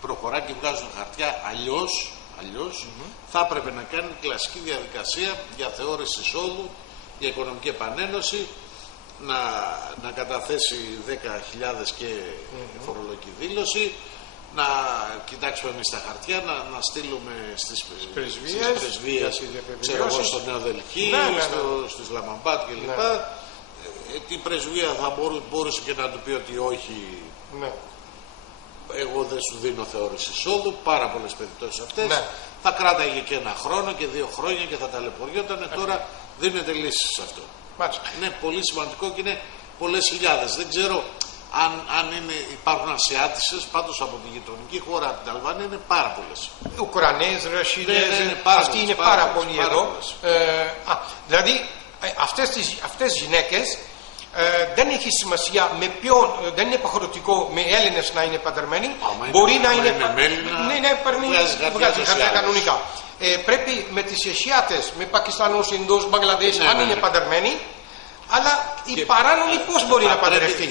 προχωρά και βγάζουν χαρτιά. Αλλιώς θα έπρεπε να κάνει κλασική διαδικασία για θεώρηση εισόδου, για οικονομική επανένωση, να καταθέσει 10.000 και φορολογική δήλωση, να κοιτάξουμε εμείς τα χαρτιά, να στείλουμε στις πρεσβείες, ξέρω εγώ, στο Νέο Δελχή, στο Ισλαμαμπάτ κλπ. Την πρεσβεία θα μπορούσε και να του πει ότι όχι, εγώ δεν σου δίνω θεώρηση εισόδου, πάρα πολλές περιπτώσεις αυτές. Θα κράταγε και 1 χρόνο και 2 χρόνια και θα ταλαιπωριόταν. Τώρα δίνεται λύση σε αυτό. Είναι πολύ σημαντικό και είναι πολλές χιλιάδες. Δεν ξέρω αν υπάρχουν Ασιάτισσες, πάντως από τη γειτονική χώρα, από την Αλβανία, είναι πάρα πολλές. Ουκρανές, Ρωσίδες, αυτοί είναι πάρα πολλοί εδώ. Δηλαδή αυτές οι γυναίκες δεν έχει σημασία με ποιον, δεν είναι υποχρεωτικό με Έλληνες να είναι παντρεμένοι. Μπορεί να είναι βγάζει χαρτιά κανονικά. Πρέπει με τις Ασιάτες, με Πακιστανούς, Ινδούς, Μπαγκλαντές, αν είναι παντρεμένοι. Αλλά η παράνομη πώς μπορεί να παντρευτεί?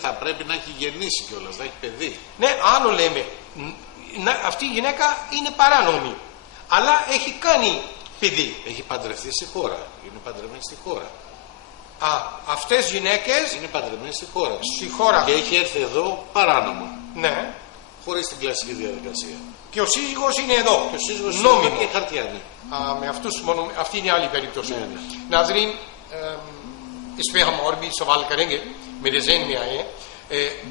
Θα πρέπει να έχει γεννήσει κιόλας, να έχει παιδί. Ναι, άλλο λέμε. Αυτή η γυναίκα είναι παράνομη, αλλά έχει κάνει παιδί. Έχει παντρευτεί στη χώρα. Είναι παντρεμένη στη χώρα. Αυτές οι γυναίκες είναι παντρεμένες στη χώρα. Στη χώρα. Και έχει έρθει εδώ παράνομα. Ναι. Χωρίς την κλασική διαδικασία. Και ο σύζυγος είναι εδώ. Και ο σύζυγος νόμιμο. Είναι και χαρτιά, ναι. Με αυτούς μόνο, αυτή είναι άλλη περίπτωση. Ναζρίν, इसमें हम और भी सवाल करेंगे, मेरे ज़हन में आए हैं।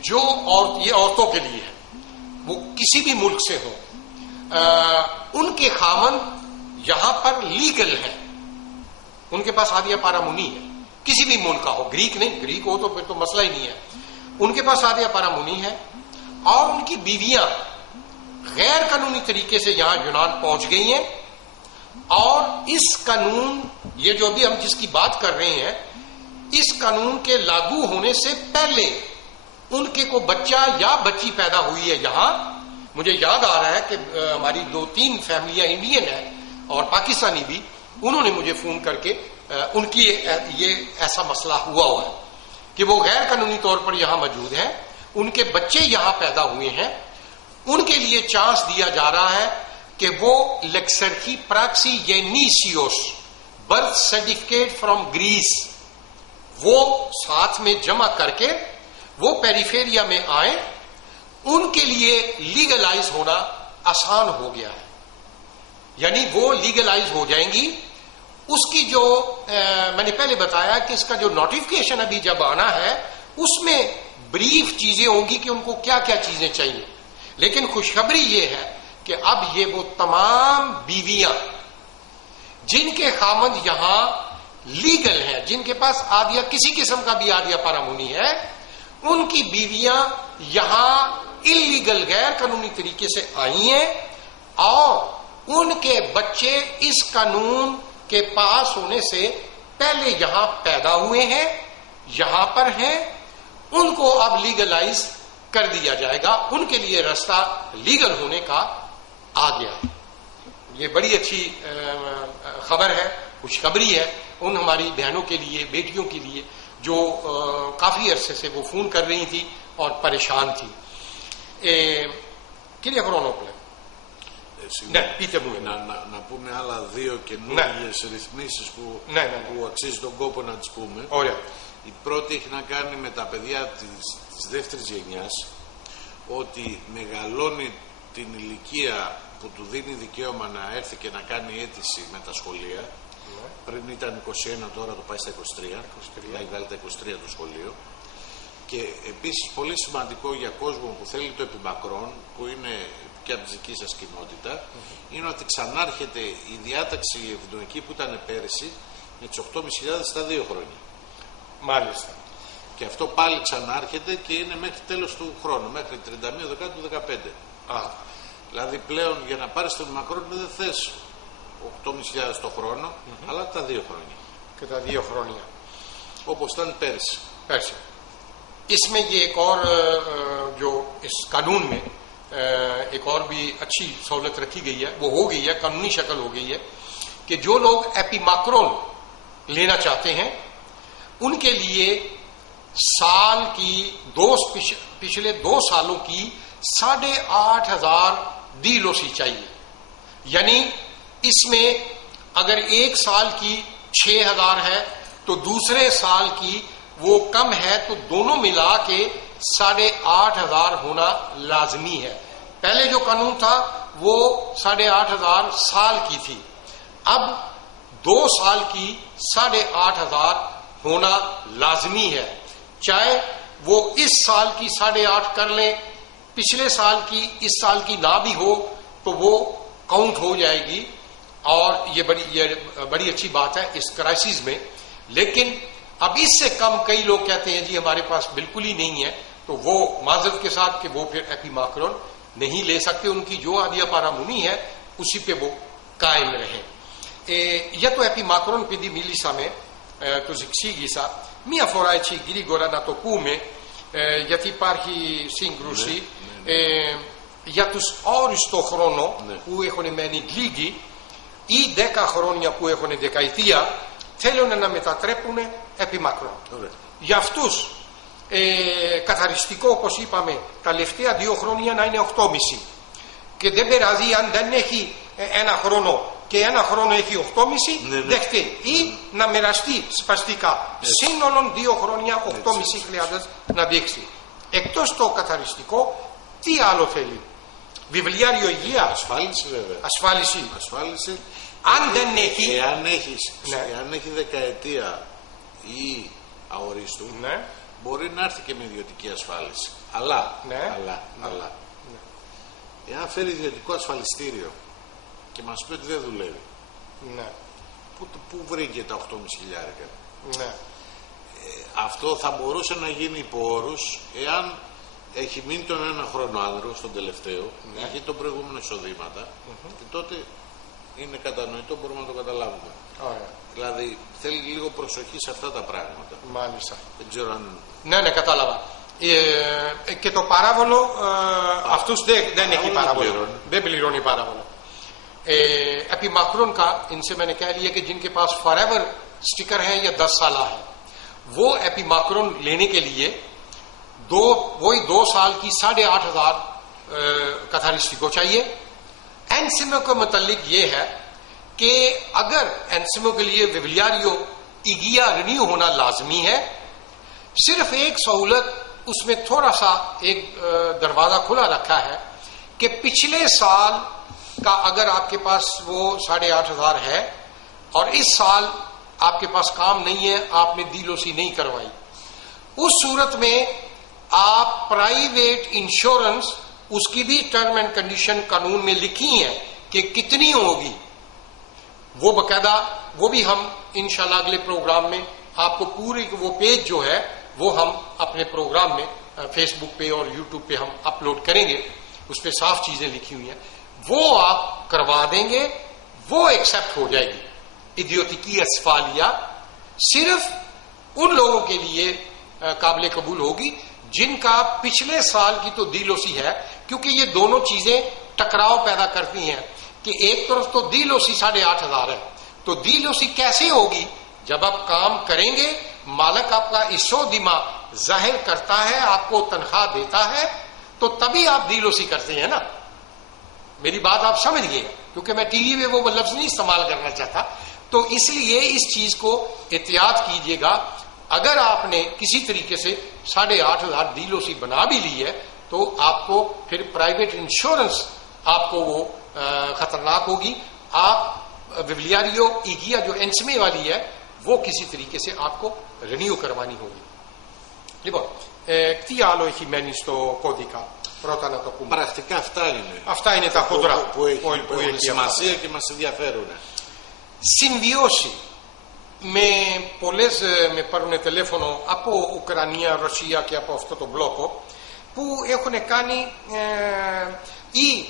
जो ये औरतों के लिए है, वो किसी भी मुल्क से हो, उनके खामन यहाँ पर लीगल है, उनके पास आदिया पारामुनी है, किसी भी मुल्क का हो, ग्रीक नहीं, ग्रीक हो तो फिर तो मसला ही नहीं है, उनके पास आदिया पारामुनी है, और उनकी बीवियां गैर कानूनी तरीके से यहाँ यूनान पहुंच गई हैं, और इस कानून, ये जो अभी हम जिसकी बात कर रहे हैं, इस कानून के लागू होने से पहले उनके को बच्चा या बच्ची पैदा हुई है यहाँ। मुझे याद आ रहा है कि हमारी 2-3 फैमिलियां इंडियन है और पाकिस्तानी भी, उन्होंने मुझे फोन करके उनकी ये ऐसा मसला हुआ है कि वो गैर कानूनी तौर पर यहाँ मौजूद हैं, उनके बच्चे यहाँ पैदा हुए हैं, उनके लिए चांस दिया जा रहा है कि वो लेक्सर्की प्राक्सी येनीसियोस बर्थ सर्टिफिकेट फ्रॉम ग्रीस वो साथ में जमा करके वो पेरिफेरिया में आए, उनके लिए लीगलाइज होना आसान हो गया है, यानी वो लीगलाइज हो जाएंगी। उसकी जो मैंने पहले बताया कि इसका जो नोटिफिकेशन अभी जब आना है उसमें ब्रीफ चीजें होंगी कि उनको क्या क्या चीजें चाहिए, लेकिन खुशखबरी ये है कि अब ये वो तमाम बीवियां जिनके खामद यहां लीगल है, जिनके पास आदिया किसी किस्म का भी आदिया पारामुनी है, उनकी बीवियां यहां इलीगल गैर कानूनी तरीके से आई हैं, और उनके बच्चे इस कानून के पास होने से पहले यहां पैदा हुए हैं, यहां पर हैं, उनको अब लीगलाइज कर दिया जाएगा, उनके लिए रास्ता लीगल होने का आ गया है। ये बड़ी अच्छी खबर है, खुशखबरी है उन हमारी बहनों के लिए, बेटियों के लिए, جو کافی عرصے سے وہ فون کر رہی تھی اور پریشان تھی. Κύριε Χρονόπουλε, ναι, πείτε μου. Να πούμε άλλα δύο καινούργιες ρυθμίσεις που αξίζει τον κόπο να τις πούμε. Ωραία. Η πρώτη έχει να κάνει με τα παιδιά της δεύτερης γενιάς, ότι μεγαλώνει την ηλικία που του δίνει δικαίωμα να έρθει και να κάνει αίτηση με τα σχολεία. Πριν ήταν 21, τώρα το πάει στα 23, δηλαδή βγάλει τα 23 το σχολείο. Και επίσης πολύ σημαντικό για κόσμο που θέλει το επιμακρόν, που είναι και από τη δική σας κοινότητα, είναι ότι ξανάρχεται η διάταξη ευνοϊκή που ήταν πέρυσι με τις 8.500 στα 2 χρόνια. Μάλιστα. Και αυτό πάλι ξανάρχεται και είναι μέχρι τέλος του χρόνου, μέχρι 31 Δεκάτου του 2015. Δηλαδή πλέον για να πάρεις το επιμακρόν δεν θες 8.500 το χρόνο, αλλά τα 2 χρόνια. Και τα 2 χρόνια. Όπως ήταν πέρσι. اس میں یہ ایک اور جو اس قانون میں ایک اور بھی اچھی سہولت رکھی گئی ہے، وہ ہو گئی ہے، قانونی شکل ہو گئی ہے کہ جو لوگ ایپیماکرون لینا چاہتے ہیں ان کے لیے سال کی پچھلے 2 سالوں کی 8,500 ڈیلوسی چاہیے. یعنی اس میں اگر 1 سال کی 6,000 ہے تو دوسرے سال کی وہ کم ہے تو دونوں ملا کے 8,500 ہونا لازمی ہے. پہلے جو قانون تھا وہ 8,500 سال کی تھی، اب 2 سال کی 8,500 ہونا لازمی ہے. چاہے وہ اس سال کی 8,500 کر لیں، پچھلے سال کی اس سال کی نہ بھی ہو تو وہ کاؤنٹ ہو جائے گی. اور یہ بڑی اچھی بات ہے اس کرائسس میں. لیکن اب اس سے کم کئی لوگ کہتے ہیں جی ہمارے پاس بالکل ہی نہیں ہے، تو وہ معذرت کے ساتھ کہ وہ پھر ایپیماکرون نہیں لے سکتے. ان کی جو عادیہ پارامونی ہے اسی پہ وہ قائم رہیں. Για το επιμακρόν, επειδή μίλησαμε, τους εξήγησα, μία φορά έτσι γρήγορα να το πούμε, γιατί υπάρχει σύγκρουση, για τους όριστο χρόνο που έχουν μένει λίγοι ή 10 χρόνια που έχουν δεκαετία, θέλουν να μετατρέπουν επιμακρόν. Για αυτούς καθαριστικό, όπως είπαμε, τα τελευταία 2 χρόνια να είναι 8,5. Και δεν πειράζει αν δεν έχει 1 χρόνο και 1 χρόνο έχει 8,5, δεχτεί. Ή να μοιραστεί σπαστικά. Σύνολον 2 χρόνια 8.500 να δείξει. Εκτός το καθαριστικό, τι άλλο θέλει? Βιβλιάριο υγεία. Ασφάλιση βέβαια. Ασφάλιση. Αν δεν έχει. Εάν έχει δεκαετία ή αορίστου, μπορεί να έρθει και με ιδιωτική ασφάλιση. Αλλά εάν φέρει ιδιωτικό ασφαλιστήριο και μας πει ότι δεν δουλεύει, πού βρήκε τα 8.500? Αυτό θα μπορούσε να γίνει υπό όρους εάν έχει μείνει τον 1 χρόνο άνδρος, στον τελευταίο, είχε τον προηγούμενο εισοδήματα, και τότε είναι κατανοητό, μπορούμε να το καταλάβουμε. Δηλαδή θέλει λίγο προσοχή σε αυτά τα πράγματα. Μάλιστα. Δεν ξέρω αν... Ναι, κατάλαβα. Και το παράβολο, αυτούς δεν έχει παράβολο. Δεν πληρώνει παράβολο. ایپیماکرون کا ان سے میں نے کہہ لیا کہ جن کے پاس فاریور سٹیکر ہے یا 10 سالہ ہے وہ ایپیماکرون لینے کے لیے وہی 2 سال کی 8,500 کتھارسٹیکو چاہیے. اینسیمو کے متعلق یہ ہے کہ اگر اینسیمو کے لیے ویولیاریو ایگیا رینیو ہونا لازمی ہے، صرف ایک سہولت اس میں تھوڑا سا ایک دروازہ کھلا رکھا ہے کہ پچھلے سال کا اگر آپ کے پاس وہ 8,500 ہے اور اس سال آپ کے پاس کام نہیں ہے، آپ نے ڈیلوسی نہیں کروائی، اس صورت میں آپ پرائیویٹ انشورنس، اس کی بھی ٹرم اینڈ کنڈیشن قانون میں لکھی ہیں کہ کتنی ہوگی، وہ باقاعدہ وہ بھی ہم انشاءاللہ اگلے پروگرام میں آپ کو پوری وہ پیج جو ہے وہ ہم اپنے پروگرام میں فیس بک پہ اور یوٹیوب پہ ہم اپلوڈ کریں گے. اس پہ صاف چیزیں لکھی ہوئی ہیں، وہ آپ کروا دیں گے، وہ ایکسپٹ ہو جائے گی. ایڈیوتیکی اسفالیہ صرف ان لوگوں کے لیے قابل قبول ہوگی جن کا پچھلے سال کی تو ڈیلوسی ہے، کیونکہ یہ دونوں چیزیں ٹکراؤ پیدا کرتی ہیں کہ ایک طرف تو ڈیلوسی 8,500 ہے، تو ڈیلوسی کیسے ہوگی؟ جب آپ کام کریں گے मालिक आपका इस्तेमाल जाहिर करता है, आपको तनख्वाह देता है, तो तभी आप डीलोसी करते हैं ना। मेरी बात आप समझ गए, क्योंकि मैं टीवी में वो लफ्ज नहीं इस्तेमाल करना चाहता। तो इसलिए इस चीज को एहतियात कीजिएगा। अगर आपने किसी तरीके से 8,500 डीलोसी बना भी ली है, तो आपको फिर प्राइवेट इंश्योरेंस आपको वो खतरनाक होगी। आप विवलियारियो ईगिया जो एंसमे वाली है, वो किसी तरीके से आपको रिन्यू करवानी होगी। Λοιπόν, τι άλλο έχει μένει στο κώδικα, πρώτα να το πούμε. Πρακτικά αυτά είναι. Αυτά είναι τα χοντρά που έχουν σημασία και μας ενδιαφέρουν. Συμβιώσει. Με πολλές με πάρουν τηλέφωνο από Ουκρανία, Ρωσία και από αυτό το μπλόκο, που έχουν κάνει ή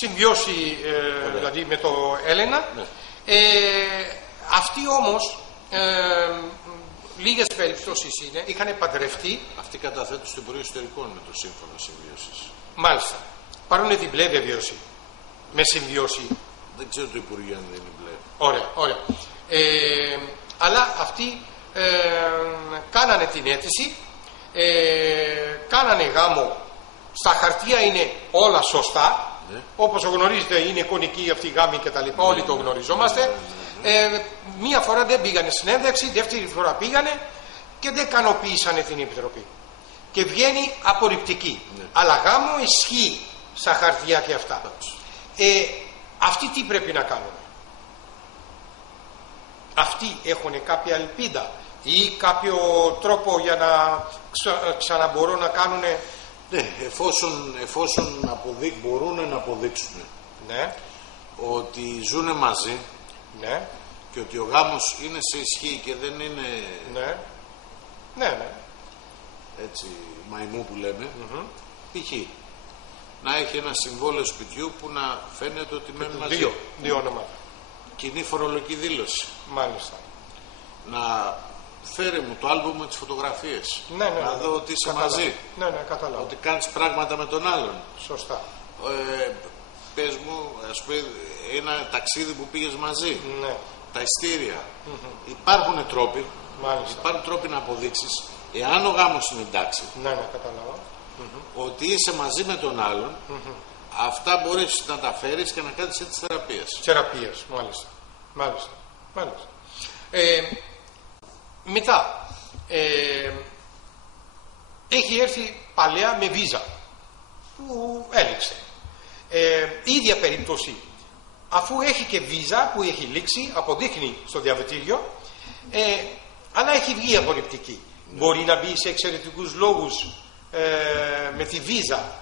συμβιώσει δηλαδή με το Έλενα. Ναι. Αυτοί όμως λίγες περιπτώσεις είναι, είχαν παντρευτεί. Αυτοί καταθέτουν στο Υπουργείο Εσωτερικών με το σύμφωνο συμβίωσης. Μάλιστα. Πάρουν την μπλε βεβαίωση. Με συμβιώσει. Δεν ξέρω το Υπουργείο αν δεν είναι μπλε. Ωραία, ωραία. Αλλά αυτοί κάνανε την αίτηση, κάνανε γάμο. Στα χαρτιά είναι όλα σωστά. Ναι. Όπως γνωρίζετε, είναι εικονική αυτή η γάμη και τα λοιπά. Όλοι το γνωριζόμαστε. Μία φορά δεν πήγανε συνέντευξη, δεύτερη φορά πήγανε και δεν ικανοποίησανε την Επιτροπή. Και βγαίνει απορριπτική. Ναι. Αλλά γάμο ισχύει στα χαρτιά και αυτά. Αυτοί τι πρέπει να κάνουν? Αυτοί έχουν κάποια ελπίδα ή κάποιο τρόπο για να ξαναμπορούν να κάνουν? Ναι, εφόσον μπορούν να αποδείξουν, ναι, ότι ζουν μαζί, ναι, και ότι ο γάμος είναι σε ισχύ και δεν είναι, ναι, ναι, ναι, έτσι μαϊμού που λέμε, π.χ. να έχει ένα συμβόλαιο σπιτιού που να φαίνεται ότι μένουν μαζί. Δύο ονόματα. Κοινή φορολογική δήλωση. Μάλιστα. Να φέρε μου το άλμπομ με τις φωτογραφίες. Ναι, ναι, να δω ότι είσαι μαζί. Ναι, ναι, καταλάβω. Ότι κάνεις πράγματα με τον άλλον. Σωστά. Πες μου, ας πούμε, ένα ταξίδι που πήγες μαζί. Ναι. Τα ειστήρια. Υπάρχουν τρόποι. Μάλιστα. Υπάρχουν τρόποι να αποδείξεις, εάν ο γάμος είναι εντάξει. Ναι, ναι, καταλάβω. Ότι είσαι μαζί με τον άλλον. Αυτά μπορείς να τα φέρεις και να κάνεις έτσι θεραπείες. Θεραπείες, μάλιστα. Μάλιστα. Μάλιστα. Μετά, έχει έρθει παλαιά με βίζα που έληξε. Η ίδια περίπτωση, αφού έχει και βίζα που έχει λήξει, αποδείχνει στο διαβατήριο, αλλά έχει βγει απορριπτική. Μπορεί να μπει σε εξαιρετικούς λόγους με τη βίζα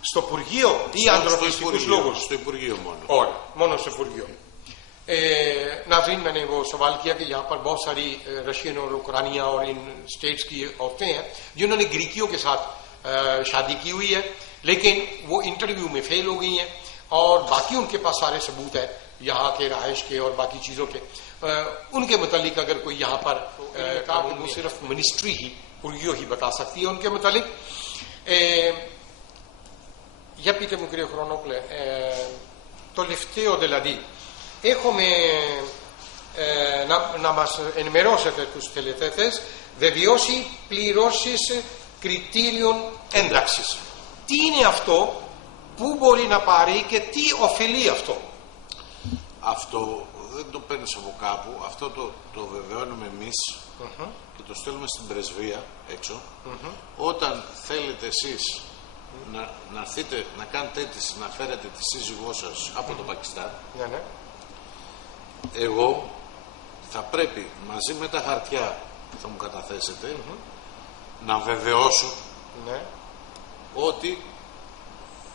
στο Υπουργείο ή ανθρωπιστικούς λόγους? Στο Υπουργείο μόνο. Ωραία, μόνο στο Υπουργείο. नाज़रीन, मैंने वो सवाल किया कि यहाँ पर बहुत सारी रशियन और उक्रानिया और इन स्टेट्स की औरतें हैं जिन्होंने ग्रीकियों के साथ शादी की हुई है, लेकिन वो इंटरव्यू में फेल हो गई हैं और बाकी उनके पास सारे सबूत है यहाँ के रहायश के और बाकी चीज़ों के। उनके मुतालिक अगर कोई यहाँ पर कहा कि वो सिर्फ मिनिस्ट्री ही पुर्गियो ही बता सकती है उनके मुतालिक। Για πείτε μου, κύριε Χρονόπουλε, το τελευταίο δηλαδή, έχουμε να μας ενημερώσετε τους τελετέτες βεβαιώσει πληρώσεις κριτήριων ένταξης. Τι είναι αυτό, πού μπορεί να πάρει και τι ωφελεί αυτό? Αυτό δεν το παίρνεις από κάπου, αυτό το βεβαιώνουμε εμείς και το στέλνουμε στην πρεσβεία έξω. Όταν θέλετε εσείς να έρθετε να κάνετε αίτηση να φέρετε τη σύζυγό σας από το Πακιστάν, εγώ θα πρέπει μαζί με τα χαρτιά που θα μου καταθέσετε να βεβαιώσω ότι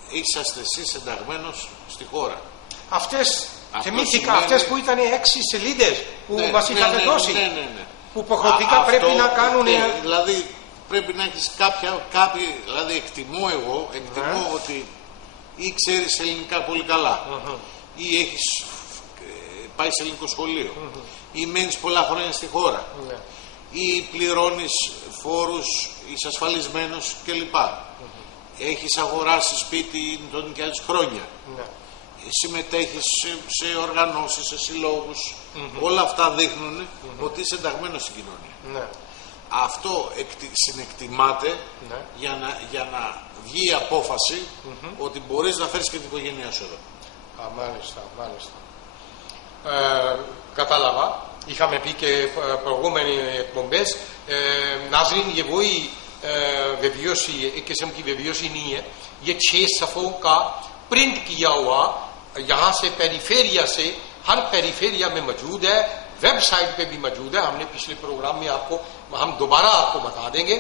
είσαστε εσείς ενταγμένος στη χώρα. Αυτές, θυμήθηκα, αυτές που ήταν 6 σελίδες που μας είχατε δώσει, που υποχρεωτικά πρέπει να κάνουν. Δηλαδή πρέπει να έχεις δηλαδή εκτιμώ ότι ή ξέρεις ελληνικά πολύ καλά ή έχεις πάει σε ελληνικό σχολείο ή μένεις πολλά χρόνια στη χώρα ή πληρώνεις φόρους, είσαι ασφαλισμένος κλπ. Έχεις αγοράσει σπίτι τον νοικιάζεις χρόνια. συμμετέχεις σε οργανώσεις, σε συλλόγους, όλα αυτά δείχνουν ότι είσαι ενταγμένος στην κοινωνία. Ναι. Αυτό συνεκτιμάται για να βγει η απόφαση ότι μπορείς να φέρεις και την οικογένειά σου εδώ. Μάλιστα, μάλιστα. Κατάλαβα. Είχαμε πει και προηγούμενοι εκπομπές. नाज़रीन ये वही वेबियोसी एक किस्म की वेबियोसी नहीं है, ये 6 सफ़ों का प्रिंट किया हुआ यहाँ से पेरीफेरिया से हर पेरीफेरिया में मौजूद है, वेबसाइट पे भी मौजूद है। हमने पिछले प्रोग्राम में हम दोबारा आपको बता देंगे।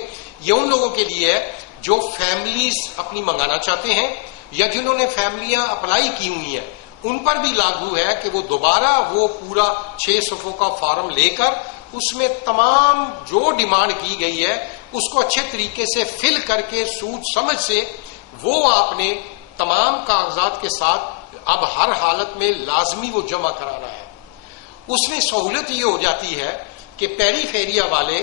ये उन लोगों के लिए है जो फैमिलीज अपनी मंगाना चाहते हैं या जिन्होंने फैमिलियां अप्लाई की हुई हैं, उन पर भी लागू है कि वो दोबारा वो पूरा 6 सफ़ों का फॉर्म लेकर उसमें तमाम जो डिमांड की गई है उसको अच्छे तरीके से फिल करके सूझ समझ से वो आपने तमाम कागजात के साथ अब हर हालत में लाजमी वो जमा कराना है। उसमें सहूलत ये हो जाती है कि पेरीफेरिया वाले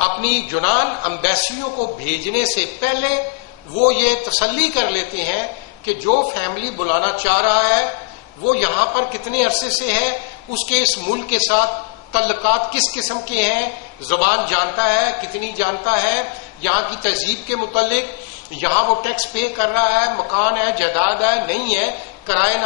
अपनी जुनान एम्बेसियों को भेजने से पहले वो ये तसल्ली कर लेते हैं कि जो फैमिली बुलाना चाह रहा है वो यहाँ पर कितने अरसे से है, उसके इस मुल्क के साथ तल्लकात किस किस्म के हैं, ज़बान जानता है, कितनी जानता है, यहाँ की तहजीब के मुतालिक, यहाँ वो टैक्स पे कर रहा है, मकान है, जायदाद है, नहीं है, किराए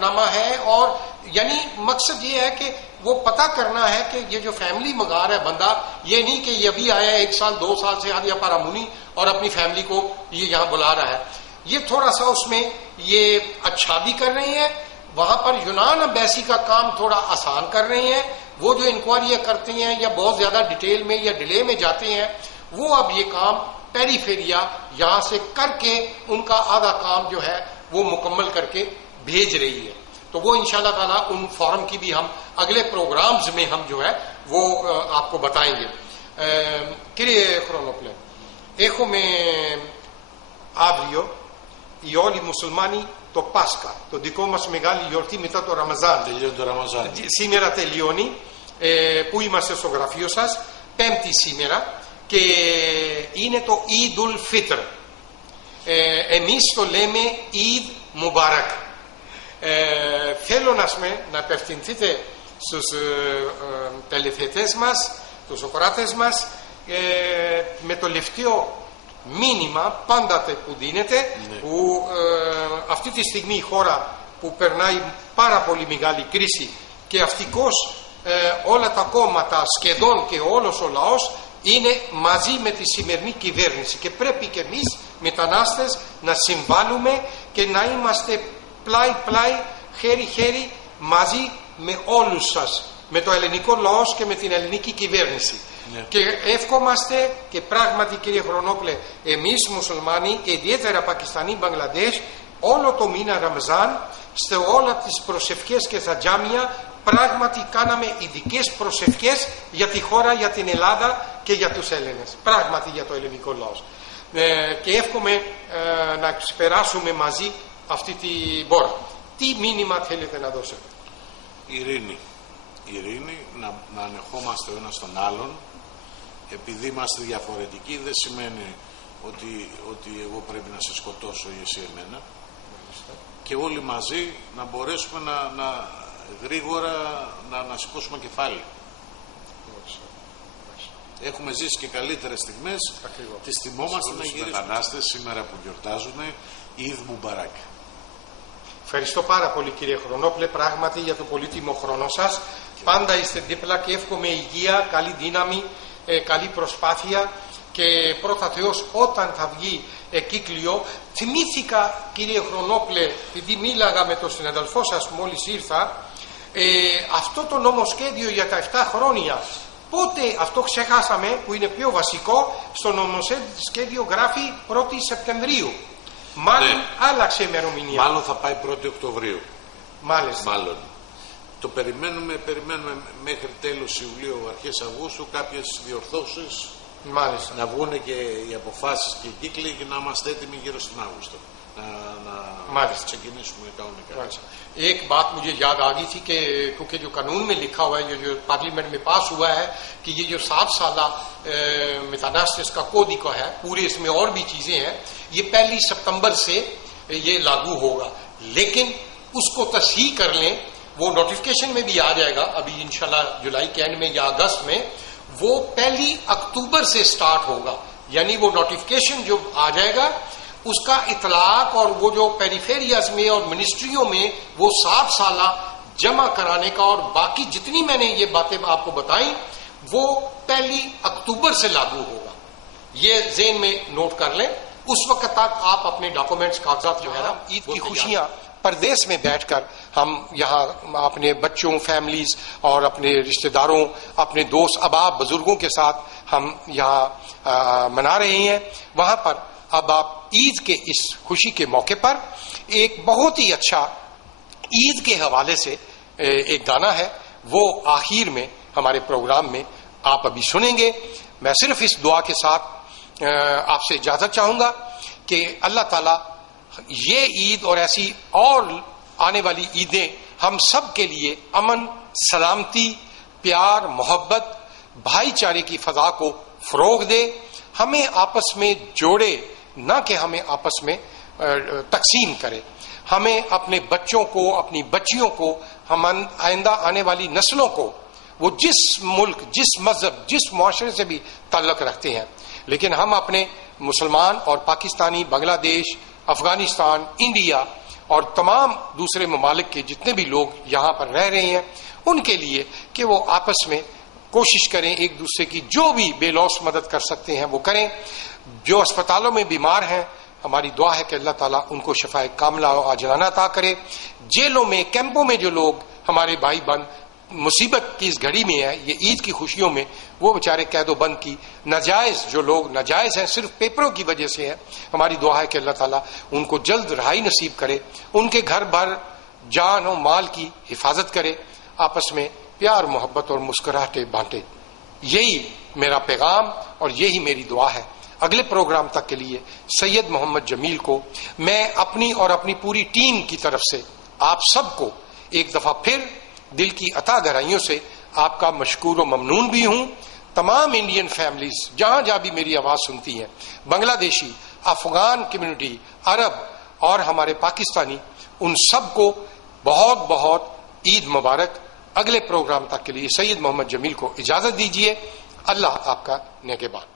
नामा है। और यानी मकसद ये है कि वो पता करना है कि ये जो फैमिली मंगा रहा है बंदा, ये नहीं कि ये अभी आया 1 साल 2 साल से या पारामुनी और अपनी फैमिली को ये यहाँ बुला रहा है। ये थोड़ा सा उसमें ये अच्छा भी कर रही है, वहां पर यूनान एम्बेसी का काम थोड़ा आसान कर रही हैं। वो जो इंक्वायरियां करते हैं या बहुत ज्यादा डिटेल में या डिले में जाते हैं, वो अब ये काम पेरीफेरिया यहां से करके उनका आधा काम जो है वो मुकम्मल करके भेज रही है। तो वो इंशाल्लाह ताला उन फॉर्म की भी हम अगले प्रोग्राम्स में हम जो है वो आपको बताएंगे। Κύριε Χρονόπλε, έχουμε αύριο οι όλοι οι μουσουλμάνοι το Πάσχα, το δικό μας μεγάλη γιορτή μετά το Ραμαζάν. Τελειώνει το Ραμαζάν. Σήμερα τελειώνει, που είμαστε στο γραφείο σας, 5η σήμερα, και είναι το Eidul Fitr. Εμείς το λέμε Eid Mubarak. Θέλω να απευθυνθείτε στους τελεθετές μας, τους ακροατές μας, με το λευκαίο μήνυμα πάντα που δίνεται, που αυτή τη στιγμή η χώρα που περνάει πάρα πολύ μεγάλη κρίση και αυτικώς όλα τα κόμματα σχεδόν και όλος ο λαός είναι μαζί με τη σημερινή κυβέρνηση και πρέπει και εμείς μετανάστες να συμβάλλουμε και να είμαστε πλάι-πλάι, χέρι-χέρι μαζί με όλους σας, με το ελληνικό λαό και με την ελληνική κυβέρνηση. Και εύχομαστε και πράγματι, κύριε Χρονόπλε, εμείς μουσουλμάνοι και ιδιαίτερα Πακιστανοί, Μπαγκλαντές, όλο το μήνα Ραμζάν, σε όλα τις προσευχές και στα τζάμια, πράγματι κάναμε ειδικές προσευχές για τη χώρα, για την Ελλάδα και για τους Έλληνες. Πράγματι για το ελληνικό λαό. Και εύχομαι να ξεπεράσουμε μαζί αυτή την πόρα. Τι μήνυμα θέλετε να δώσετε? Ειρήνη. Ειρήνη, να ανεχόμαστε ο ένας τον άλλον. Επειδή είμαστε διαφορετικοί δεν σημαίνει ότι εγώ πρέπει να σε σκοτώσω ή εσύ εμένα. Και όλοι μαζί να μπορέσουμε να γρήγορα να σηκώσουμε κεφάλι. Έχουμε ζήσει και καλύτερες στιγμές. Τις θυμόμαστε να γυρίσουμε. Μετανάστες σήμερα που γιορτάζουν Eid Mubarak. Ευχαριστώ πάρα πολύ, κύριε Χρονόπλε, πράγματι για το πολύτιμο χρόνο σας. Πάντα είστε δίπλα και εύχομαι υγεία, καλή δύναμη, καλή προσπάθεια και πρώτα Θεός όταν θα βγει κύκλιο. Θυμήθηκα, κύριε Χρονόπλε, επειδή μίλαγα με τον συναδελφό σας μόλις ήρθα, αυτό το νομοσχέδιο για τα 7 χρόνια. Πότε αυτό ξεχάσαμε, που είναι πιο βασικό, στο νομοσχέδιο γράφει 1η Σεπτεμβρίου. Μάλλον άλλαξε η ημερομηνία. Μάλλον θα πάει 1η Οκτωβρίου. Μάλιστα. Μάλλον. Το περιμένουμε μέχρι τέλος Ιουλίου, αρχές Αυγούστου κάποιες διορθώσεις. Μάλιστα. Να βγουν και οι αποφάσεις και οι κύκλοι και να είμαστε έτοιμοι γύρω στην Αύγουστο. Να ξεκινήσουμε κανονικά. एक बात मुझे याद आ गई थी कि क्योंकि जो कानून में लिखा हुआ है, जो पार्लियामेंट में पास हुआ है कि ये जो 7 साला मेथानास्टिस का कोडिको है, पूरे इसमें और भी चीजें हैं, ये 1 सितंबर से ये लागू होगा। लेकिन اس کو تصحیح کر لیں. وہ نوٹیفکیشن میں بھی آ جائے گا ابھی انشاءاللہ جولائی کے اینڈ میں یا اگست میں. وہ 1 اکتوبر سے سٹارٹ ہوگا, یعنی وہ نوٹیفکیشن جو آ جائے گا اس کا اطلاق اور وہ جو پیریفیریاز میں اور منسٹریوں میں وہ 7 سالہ جمع کرانے کا اور باقی جتنی میں نے یہ باتیں آپ کو بتائیں وہ 1 اکتوبر سے لاگو ہوگا. یہ ذہن میں نوٹ کر لیں. اس وقت تک آپ اپنے ڈاکومنٹس کاغذات جو ہے نا عید کی خوشیاں پردیس میں بیٹھ کر ہم یہاں اپنے بچوں فیملیز اور اپنے رشتہ داروں اپنے دوست احباب بزرگوں کے ساتھ ہم یہاں منا رہے ہیں. وہاں پر اب آپ عید کے اس خوشی کے موقع پر ایک بہت ہی اچھا عید کے حوالے سے ایک گانا ہے, وہ آخر میں ہمارے پروگرام میں آپ ابھی سنیں گے. میں صرف اس دعا کے ساتھ آپ سے اجازت چاہوں گا کہ اللہ تعالیٰ یہ عید اور ایسی اور آنے والی عیدیں ہم سب کے لیے امن, سلامتی, پیار, محبت, بھائی چارے کی فضا کو فروغ دے, ہمیں آپس میں جوڑے, نہ کہ ہمیں آپس میں تقسیم کرے. ہمیں اپنے بچوں کو, اپنی بچیوں کو, ہم آئندہ آنے والی نسلوں کو, وہ جس ملک, جس مذہب, جس معاشرے سے بھی تعلق رکھتے ہیں, لیکن ہم اپنے مسلمان اور پاکستانی, بنگلہ دیش, افغانستان, انڈیا اور تمام دوسرے ممالک کے جتنے بھی لوگ یہاں پر رہ رہے ہیں ان کے لیے کہ وہ آپس میں کوشش کریں, ایک دوسرے کی جو بھی بے لوث مدد کر سکتے ہیں وہ کریں. جو اسپتالوں میں بیمار ہیں ہماری دعا ہے کہ اللہ تعالیٰ ان کو شفائے کاملہ و عاجلانہ عطا کرے. جیلوں میں, کیمپوں میں جو لوگ ہمارے بھائی بہن مصیبت کی اس گھڑی میں ہے, یہ عید کی خوشیوں میں, وہ بیچارے قید و بند کی ناجائز, جو لوگ ناجائز ہیں صرف پیپروں کی وجہ سے ہیں, ہماری دعا ہے کہ اللہ تعالیٰ ان کو جلد رہائی نصیب کرے, ان کے گھر بھر جان و مال کی حفاظت کرے, آپس میں پیار, محبت اور مسکراہٹیں بانٹے. یہی میرا پیغام اور یہی میری دعا ہے. اگلے پروگرام تک کے لیے سید محمد جمیل کو میں اپنی اور اپنی پوری ٹیم کی طرف سے آپ سب کو ایک دفعہ پھر دل کی عطا گہرائیوں سے آپ کا مشکور و ممنون بھی ہوں. تمام انڈین فیملیز جہاں جہاں بھی میری آواز سنتی ہیں, بنگلہ دیشی, افغان کمیونٹی, عرب اور ہمارے پاکستانی, ان سب کو بہت بہت عید مبارک. اگلے پروگرام تک کے لیے سید محمد جمیل کو اجازت دیجیے. اللہ آپ کا نگہبان.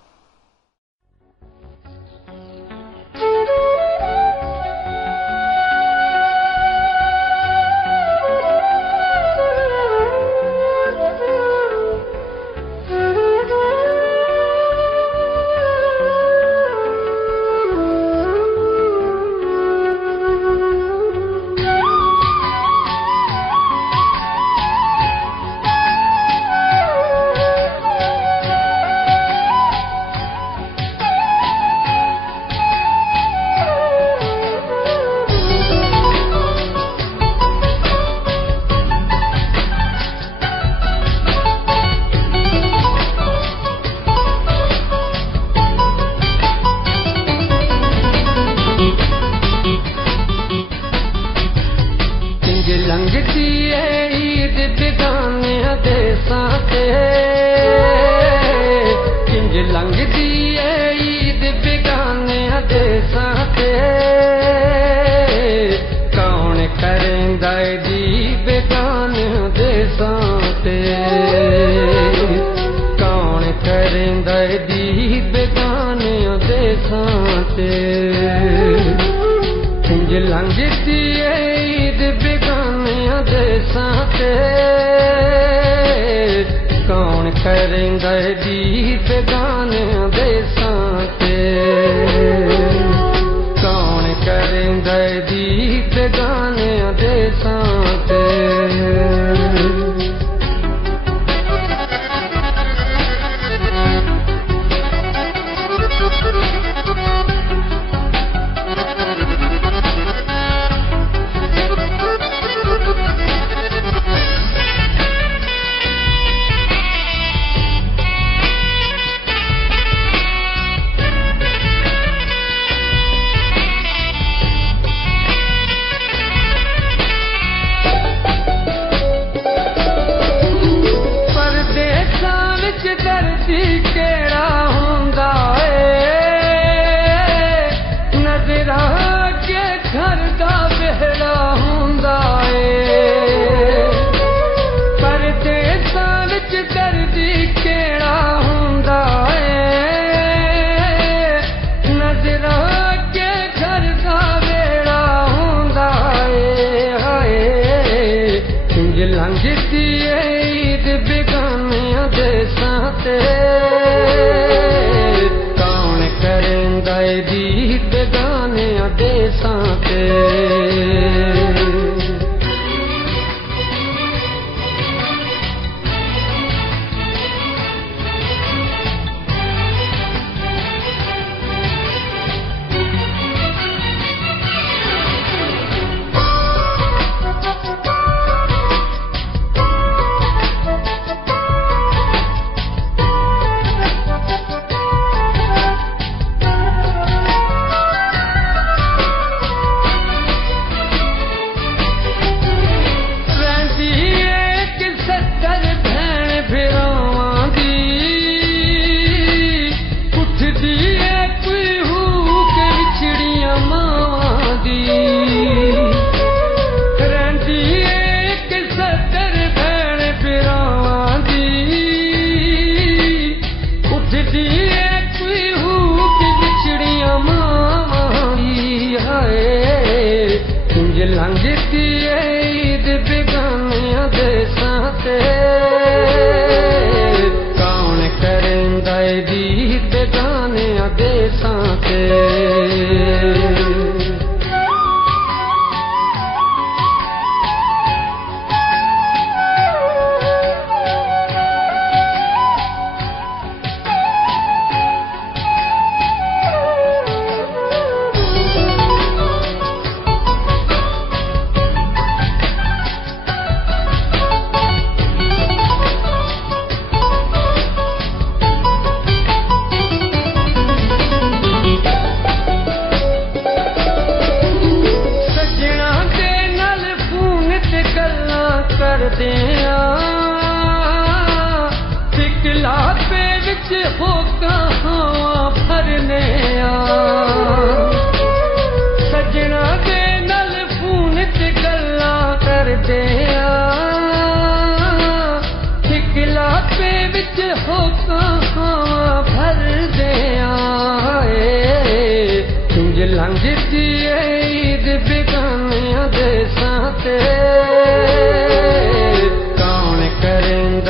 کوئی ہو کے وچھڑیاں ماواں دی رہندی ایک صدر بھیڑ براواں دی اٹھدی ہے کوئی ہو کے وچھڑیاں ماواں دی ہائے کنج لنگتی ہے عید بیگانیاں دیساں تے بیگانیاں دیساں تے سکلا پہ وچ ہو کہاں بھرنے سجنا دے نل فون تے گلاں کر دیا سکلا پہ وچ ہو کہاں بھر دیا کنج لنگتی عید بیگانیاں دیساں تے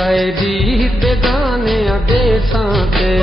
عید بیگانیاں دیساں تے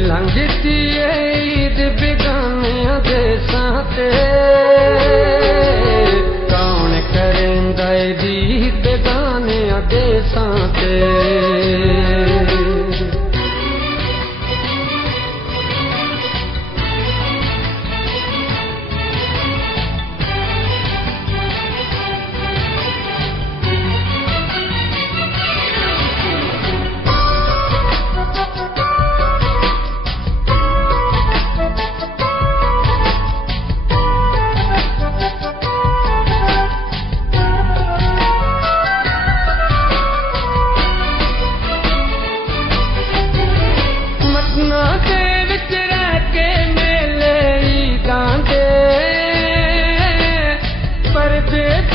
لنگتی عید بیگانیاں دیساں تے کون کریندا عید بیگانیاں دیساں تے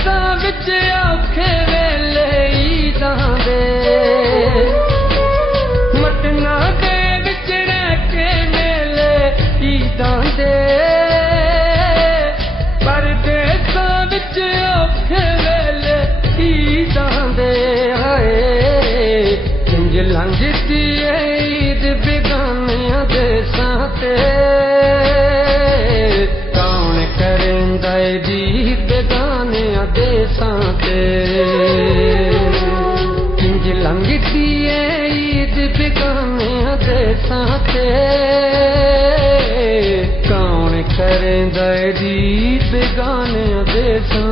اوکھے ویلے عیداں دے مٹنا دے وچ رہ کے میلے عیداں دے پردیساں وچ اوکھے ویلے عیداں دے ہائے کنج لنگتی عید بیگانیاں دیساں تے کون کریندا عید بیگانیاں دیساں تے کنج لنگتی عید بیگانیاں دیساں تے کون کریندا عید بیگانیاں دیساں